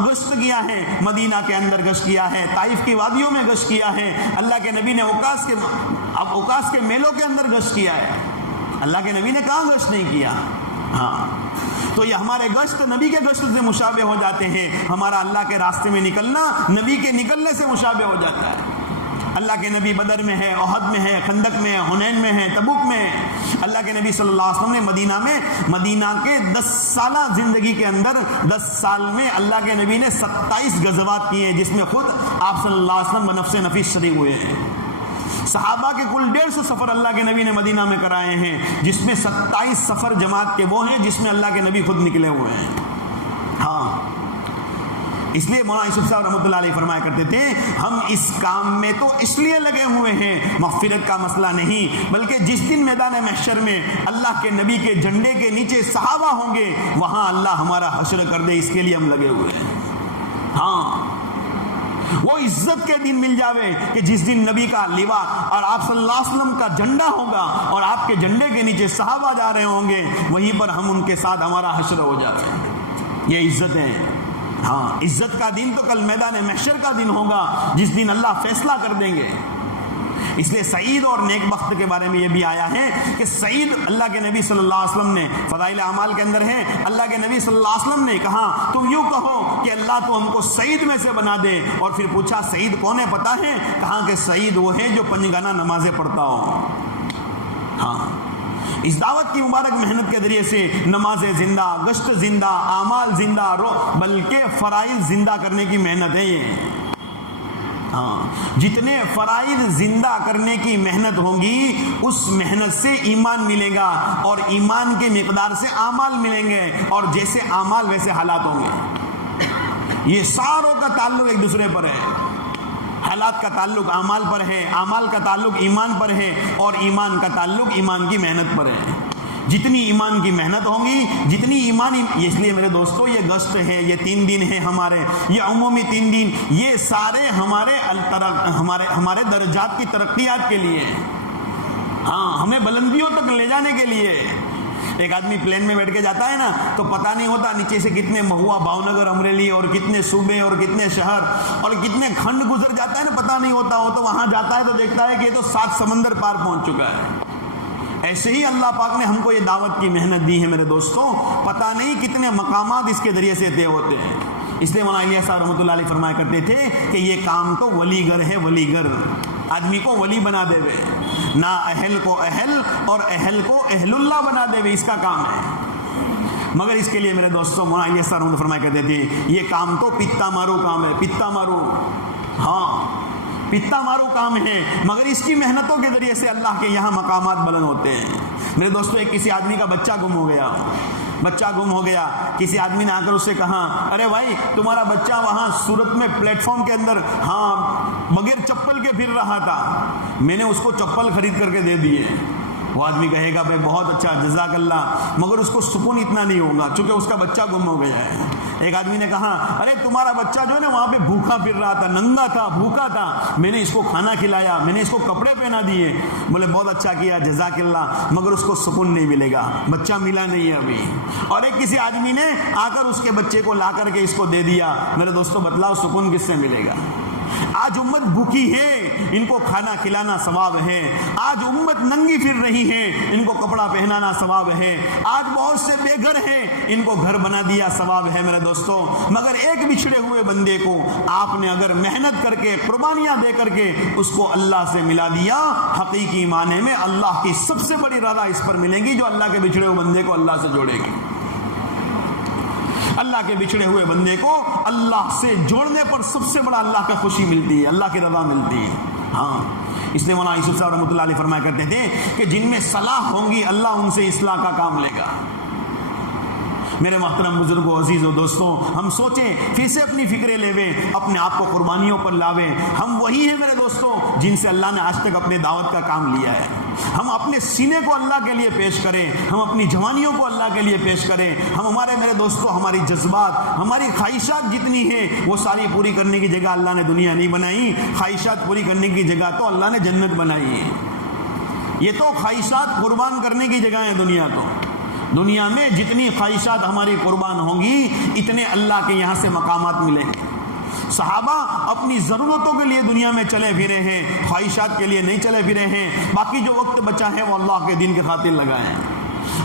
گشت کیا ہے، مدینہ کے اندر گشت کیا ہے، طائف کی وادیوں میں گشت کیا ہے، اللہ کے نبی نے اوقاس کے میلوں کے اندر گشت کیا ہے، اللہ کے نبی نے کہاں گشت نہیں کیا؟ تو یہ ہمارے گشت نبی کے گشت سے مشابہ ہو جاتے ہیں، ہمارا اللہ کے راستے میں نکلنا نبی کے نکلنے سے مشابہ ہو جاتا ہے۔ اللہ کے نبی بدر میں ہے، احد میں ہے، خندق میں ہے، حنین میں ہے، تبوک میں ہے۔ اللہ کے نبی صلی اللہ علیہ وسلم نے مدینہ کے 10 سالہ زندگی کے اندر 10 سال میں اللہ کے نبی نے 27 غزوات کیے، جس میں خود آپ صلی اللہ علیہ وسلم بنفس نفیس شریک ہوئے ہیں۔ صحابہ کے کل 150 سفر اللہ کے نبی نے مدینہ میں کرائے ہیں، جس میں 27 سفر جماعت کے وہ ہیں جس میں اللہ کے نبی خود نکلے ہوئے ہیں۔ اس لیے مولانا یوسف صاحب رحمۃ اللہ علیہ فرمایا کرتے تھے، ہم اس کام میں تو اس لیے لگے ہوئے ہیں، مغفرت کا مسئلہ نہیں، بلکہ جس دن میدان محشر میں اللہ کے نبی کے جھنڈے کے نیچے صحابہ ہوں گے، وہاں اللہ ہمارا حشر کر دے، اس کے لیے ہم لگے ہوئے ہیں۔ وہ عزت کے دن مل جاوے کہ جس دن نبی کا لوا اور آپ صلی اللہ علیہ وسلم کا جھنڈا ہوگا اور آپ کے جھنڈے کے نیچے صحابہ جا رہے ہوں گے، وہیں پر ہم ان کے ساتھ ہمارا حشر ہو جاوے۔ یہ عزت ہے۔ عزت کا دن تو کل میدان محشر کا دن ہوگا، جس دن اللہ فیصلہ کر دیں گے۔ اس لیے سعید اور نیک بخت کے بارے میں یہ بھی آیا ہے کہ سعید، اللہ کے نبی صلی اللہ علیہ وسلم نے فضائل اعمال کے اندر ہے، اللہ کے نبی صلی اللہ علیہ وسلم نے کہا تم یوں کہو کہ اللہ تو ہم کو سعید میں سے بنا دے، اور پھر پوچھا سعید کون ہے پتا ہے؟ کہا کہ سعید وہ ہے جو 5 گانا نمازیں پڑھتا ہو۔ اس دعوت کی مبارک محنت کے ذریعے سے نماز زندہ، گشت زندہ، اعمال زندہ، بلکہ فرائض زندہ کرنے کی محنت ہے یہ۔ جتنے فرائض زندہ کرنے کی محنت ہوں گی، اس محنت سے ایمان ملے گا، اور ایمان کے مقدار سے اعمال ملیں گے، اور جیسے اعمال ویسے حالات ہوں گے۔ یہ ساروں کا تعلق ایک دوسرے پر ہے۔ حالات کا تعلق اعمال پر ہے، اعمال کا تعلق ایمان پر ہے، اور ایمان کا تعلق ایمان کی محنت پر ہے۔ جتنی ایمان کی محنت ہوں گی، جتنی ایمانی، اس لیے میرے دوستو یہ گشت ہے، یہ 3 دن ہے ہمارے، یہ عمومی 3 دن، یہ سارے ہمارے درجات کی ترقیات کے لیے، ہمیں بلندیوں تک لے جانے کے لیے۔ ایک آدمی پلین میں بیٹھ کے جاتا ہے نا، تو پتہ نہیں ہوتا نیچے سے کتنے مہوا، بھاؤنگر، امریلی، اور کتنے صوبے اور کتنے شہر اور کتنے کھنڈ گزر جاتا ہے نا، پتہ نہیں ہوتا۔ وہ تو وہاں جاتا ہے تو دیکھتا ہے کہ یہ تو 7 سمندر پار پہنچ چکا ہے۔ ایسے ہی اللہ پاک نے ہم کو یہ دعوت کی محنت دی ہے میرے دوستوں، پتہ نہیں کتنے مقامات اس کے ذریعے سے طے ہوتے ہیں۔ اس لیے مولانا الیاس صاحب رحمۃ اللہ علیہ فرمایا کرتے تھے کہ یہ کام تو ولی گر ہے، ولی گر، آدمی کو ولی بنا دے وے، نہ اہل کو اہل اور اہل کو اہل اللہ بنا دے وے، اس کا کام ہے۔ مگر اس کے لیے میرے دوستوں مولانا الیاس صاحب رحمۃ فرمایا کرتے تھے یہ کام تو پتا مارو کام ہے، پتا مارو، پتا مارو کام ہے، مگر اس کی محنتوں کے ذریعے سے اللہ کے یہاں مقامات بلند ہوتے ہیں۔ میرے دوستو، ایک کسی آدمی کا بچہ گم ہو گیا، کسی آدمی نے آ کر اس سے کہا ارے بھائی تمہارا بچہ وہاں سورت میں پلیٹ فارم کے اندر بغیر چپل کے پھر رہا تھا، میں نے اس کو چپل خرید کر کے دے دیے۔ وہ آدمی کہے گا بھائی بہت اچھا، جزاک اللہ، مگر اس کو سکون اتنا نہیں ہوگا چونکہ اس کا بچہ گم ہو گیا ہے۔ ایک آدمی نے کہا ارے تمہارا بچہ جو ہے نا وہاں پہ بھوکا پھر رہا تھا، ننگا تھا، بھوکا تھا، میں نے اس کو کھانا کھلایا، میں نے اس کو کپڑے پہنا دیے۔ بولے بہت اچھا کیا، جزاک اللہ، مگر اس کو سکون نہیں ملے گا، بچہ ملا نہیں ہے ابھی۔ اور ایک کسی آدمی نے آ کر اس کے بچے کو لا کر کے اس کو دے دیا۔ میرے دوستوں بتلاؤ سکون کس سے ملے گا؟ آج امت بھوکی ہے، ان کو کھانا کھلانا ثواب ہے. آج امت ننگی پھر رہی ہے، ان کو کپڑا پہنانا ثواب ہے. آج بہت سے بے گھر ہیں، ان کو گھر بنا دیا ثواب ہے میرے دوستوں. مگر ایک بچھڑے ہوئے بندے کو آپ نے اگر محنت کر کے قربانیاں دے کر کے اس کو اللہ سے ملا دیا، حقیقی معنی میں اللہ کی سب سے بڑی رضا اس پر ملے گی جو اللہ کے بچھڑے ہوئے بندے کو اللہ سے جوڑے گی. اللہ کے بچھڑے ہوئے بندے کو اللہ سے جوڑنے پر سب سے بڑا اللہ کا خوشی ملتی ہے، اللہ کی رضا ملتی ہے. ہاں، اس لیے مولانا یوسف صاحب رحمۃ اللہ علیہ فرمایا کرتے تھے کہ جن میں صلاح ہوں گی اللہ ان سے اصلاح کا کام لے گا. میرے محترم بزرگوں، عزیزوں، دوستوں، ہم سوچیں، پھر سے اپنی فکریں لیویں، اپنے آپ کو قربانیوں پر لاویں. ہم وہی ہیں میرے دوستوں جن سے اللہ نے آج تک اپنے دعوت کا کام لیا ہے. ہم اپنے سینے کو اللہ کے لیے پیش کریں، ہم اپنی جوانیوں کو اللہ کے لیے پیش کریں. ہم ہمارے میرے دوستوں ہماری جذبات، ہماری خواہشات جتنی ہیں وہ ساری پوری کرنے کی جگہ اللہ نے دنیا نہیں بنائی. خواہشات پوری کرنے کی جگہ تو اللہ نے جنت بنائی ہے. یہ تو خواہشات قربان کرنے کی جگہ ہے. دنیا میں جتنی خواہشات ہماری قربان ہوں گی اتنے اللہ کے یہاں سے مقامات ملیں گے. صحابہ اپنی ضرورتوں کے لیے دنیا میں چلے پھرے ہیں، خواہشات کے لیے نہیں چلے پھرے ہیں. باقی جو وقت بچا ہے وہ اللہ کے دین کے خاطر لگائیں.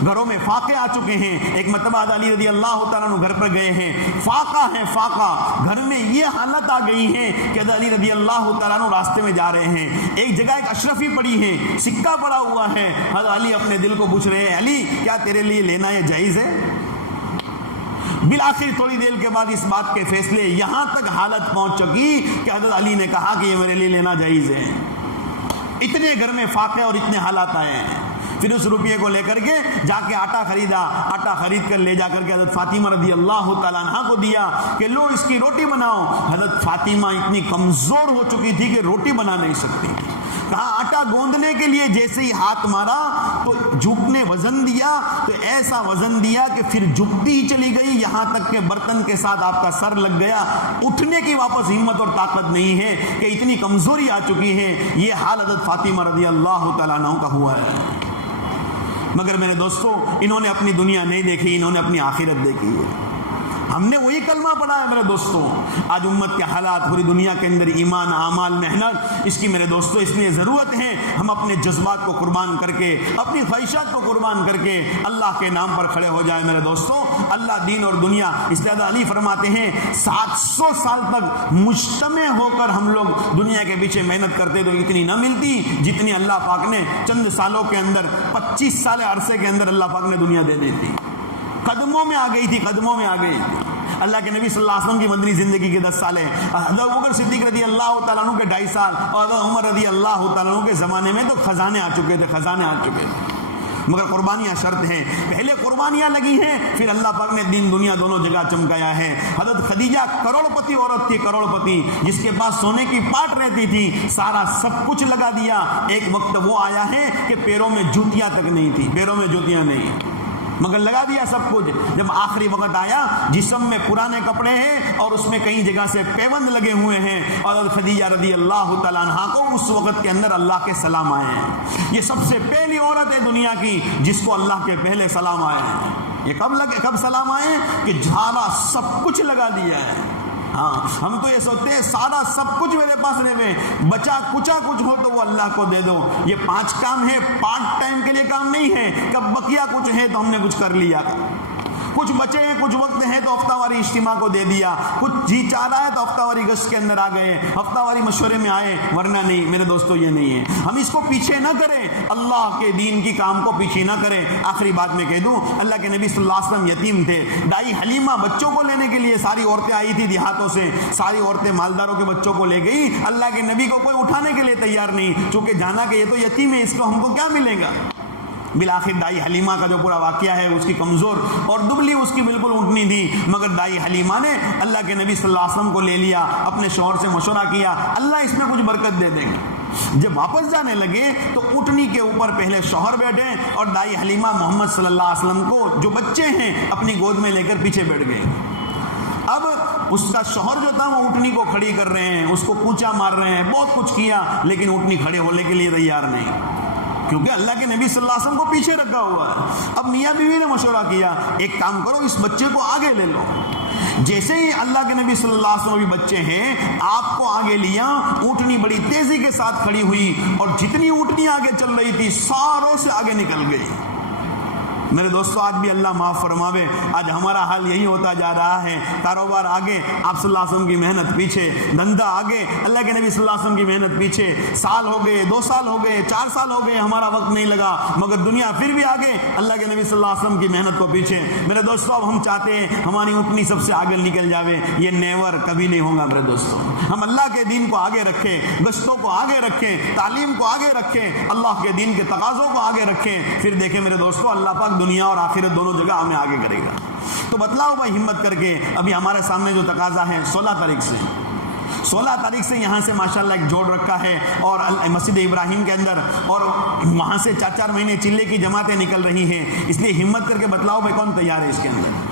گھروں میں فاقے آ چکے ہیں. ایک مرتبہ علی رضی اللہ تعالیٰ عنہ گھر پر گئے ہیں، فاقہ ہے، فاقہ. گھر میں یہ حالت آ گئی ہے کہ علی رضی اللہ تعالیٰ عنہ راستے میں جا رہے ہیں. ایک جگہ ایک اشرفی پڑی ہے، سکہ پڑا ہوا ہے. حضرت علی اپنے دل کو پوچھ رہے ہیں، علی کیا تیرے لیے لینا یہ جائز ہے؟ بالآخر تھوڑی دیر کے بعد اس بات کے فیصلے یہاں تک حالت پہنچ چکی کہ حضرت علی نے کہا کہ یہ میرے لیے لینا جائز ہے. اتنے گھر میں فاقے اور اتنے حالات آئے ہیں. پھر اس روپیے کو لے کر کے جا کے آٹا خریدا. آٹا خرید کر لے جا کر کے حضرت فاطمہ رضی اللہ تعالیٰ عنہ کو دیا کہ لو اس کی روٹی بناؤ. حضرت فاطمہ اتنی کمزور ہو چکی تھی کہ روٹی بنا نہیں سکتی. کہا آٹا گوندنے کے لیے جیسے ہی ہاتھ مارا تو جھکنے وزن دیا تو ایسا وزن دیا کہ پھر جھکتی ہی چلی گئی، یہاں تک کہ برتن کے ساتھ آپ کا سر لگ گیا. اٹھنے کی واپس ہمت اور طاقت نہیں ہے کہ اتنی کمزوری آ چکی ہے. یہ حال حضرت فاطمہ رضی اللہ تعالیٰ عنہ کا ہوا ہے. مگر میرے دوستوں انہوں نے اپنی دنیا نہیں دیکھی، انہوں نے اپنی آخرت دیکھی ہے. ہم نے وہی کلمہ پڑھا ہے میرے دوستوں. آج امت کے حالات پوری دنیا کے اندر ایمان، اعمال، محنت، اس کی میرے دوستوں اس لیے ضرورت ہے ہم اپنے جذبات کو قربان کر کے، اپنی خواہشات کو قربان کر کے اللہ کے نام پر کھڑے ہو جائیں میرے دوستوں. اللہ دین اور دنیا، اس لیے علی فرماتے ہیں 700 سال تک مجتمع ہو کر ہم لوگ دنیا کے پیچھے محنت کرتے تو اتنی نہ ملتی جتنی اللہ پاک نے چند سالوں کے اندر، 25 سال عرصے کے اندر اللہ پاک نے دنیا دے دی تھی. قدموں میں آ گئی تھی، قدموں میں آ گئی. اللہ کے نبی صلی اللہ علیہ وسلم کی مدنی زندگی کے 10 سال ہے. حضرت ابوبکر صدیق رضی اللہ تعالیٰ عنہ کے 2.5 سال اور حضرت عمر رضی اللہ تعالیٰ عنہ کے زمانے میں تو خزانے آ چکے تھے، خزانے آ چکے تھے. مگر قربانیاں شرط ہیں. پہلے قربانیاں لگی ہیں، پھر اللہ پاک نے دین دنیا دونوں جگہ چمکایا ہے. حضرت خدیجہ کروڑپتی عورت تھی، کروڑپتی، جس کے پاس سونے کی پاٹ رہتی تھی، سارا سب کچھ لگا دیا. ایک وقت وہ آیا ہے کہ پیروں میں جوتیاں تک نہیں تھی، پیروں میں جوتیاں نہیں، مگر لگا دیا سب کچھ. جب آخری وقت آیا، جسم میں پرانے کپڑے ہیں اور اس میں کئی جگہ سے پیوند لگے ہوئے ہیں، اور خدیجہ رضی اللہ تعالیٰ عنہ کو اس وقت کے اندر اللہ کے سلام آئے ہیں. یہ سب سے پہلی عورت ہے دنیا کی جس کو اللہ کے پہلے سلام آئے ہیں. یہ کب سلام آئے کہ جھالا سب کچھ لگا دیا ہے. ہاں، ہم تو یہ سوچتے ہیں سارا سب کچھ میرے پاس رہے، بچا کچا کچھ ہو تو وہ اللہ کو دے دو. یہ 5 کام ہے، پارٹ ٹائم کے لیے کام نہیں ہے. کب بقیہ کچھ ہے تو ہم نے کچھ کر لیا، کچھ بچے ہیں، کچھ وقت ہے تو ہفتہ واری اجتماع کو دے دیا، کچھ جی چاہ رہا ہے تو ہفتہ واری گشت کے اندر آ گئے، ہفتہ واری مشورے میں آئے، ورنہ نہیں. میرے دوستو یہ نہیں ہے. ہم اس کو پیچھے نہ کریں، اللہ کے دین کی کام کو پیچھے نہ کریں. آخری بات میں کہہ دوں، اللہ کے نبی صلی اللہ علیہ وسلم یتیم تھے. دائی حلیمہ بچوں کو لینے کے لیے ساری عورتیں آئی تھی دیہاتوں سے، ساری عورتیں مالداروں کے بچوں کو لے گئی. اللہ کے نبی کو کوئی اٹھانے کے لیے تیار نہیں، چونکہ جانا کہ یہ تو یتیم ہے، اس کو ہم کو کیا ملے گا. بالآخر دائی حلیمہ کا جو پورا واقعہ ہے، اس کی کمزور اور دبلی اس کی بالکل اٹھنی تھی، مگر دائی حلیمہ نے اللہ کے نبی صلی اللہ علیہ وسلم کو لے لیا، اپنے شوہر سے مشورہ کیا، اللہ اس میں کچھ برکت دے دیں گے. جب واپس جانے لگے تو اٹھنی کے اوپر پہلے شوہر بیٹھے اور دائی حلیمہ محمد صلی اللہ علیہ وسلم کو جو بچے ہیں اپنی گود میں لے کر پیچھے بیٹھ گئے. اب اس کا شوہر جو تھا وہ اٹھنی کو کھڑی کر رہے ہیں، اس کو کوچا مار رہے ہیں، بہت کچھ کیا، لیکن اٹھنی کھڑے ہونے کے لیے تیار نہیں. کیونکہ اللہ کے نبی صلی اللہ علیہ وسلم کو پیچھے رکھا ہوا ہے. اب میاں بیوی نے مشورہ کیا ایک کام کرو اس بچے کو آگے لے لو. جیسے ہی اللہ کے نبی صلی اللہ علیہ وسلم بھی بچے ہیں آپ کو آگے لیا, اونٹنی بڑی تیزی کے ساتھ کھڑی ہوئی اور جتنی اونٹنی آگے چل رہی تھی ساروں سے آگے نکل گئی. میرے دوستو آج بھی اللہ معاف فرماوے, آج ہمارا حال یہی ہوتا جا رہا ہے. کاروبار آگے, آپ صلی اللہ علیہ وسلم کی محنت پیچھے. دھندا آگے, اللہ کے نبی صلی اللہ علیہ وسلم کی محنت پیچھے. سال ہو گئے, 2 سال ہو گئے, 4 سال ہو گئے, ہمارا وقت نہیں لگا, مگر دنیا پھر بھی آگے, اللہ کے نبی صلی اللہ علیہ وسلم کی محنت کو پیچھے. میرے دوستو اب ہم چاہتے ہیں ہماری اونٹنی سب سے آگے نکل جاوے. یہ نیور کبھی نہیں ہوگا میرے دوستو. ہم اللہ کے دین کو آگے رکھیں, گشتوں کو آگے رکھیں, تعلیم کو آگے رکھیں, اللہ کے دین کے تقاضوں کو آگے رکھیں. پھر دیکھیں میرے دوستو اللہ پاک دنیا اور آخرت دونوں جگہ ہمیں آگے کرے گا. تو بتلاؤ بھائی ہمت کر کے. ابھی ہمارے سامنے جو تقاضا ہے 16 تاریخ سے یہاں سے ماشاءاللہ ایک جوڑ رکھا ہے اور مسجد ابراہیم کے اندر, اور وہاں سے 4 مہینے چلے کی جماعتیں نکل رہی ہیں. اس لیے ہمت کر کے بتلاؤ بھائی کون تیار ہے اس کے اندر.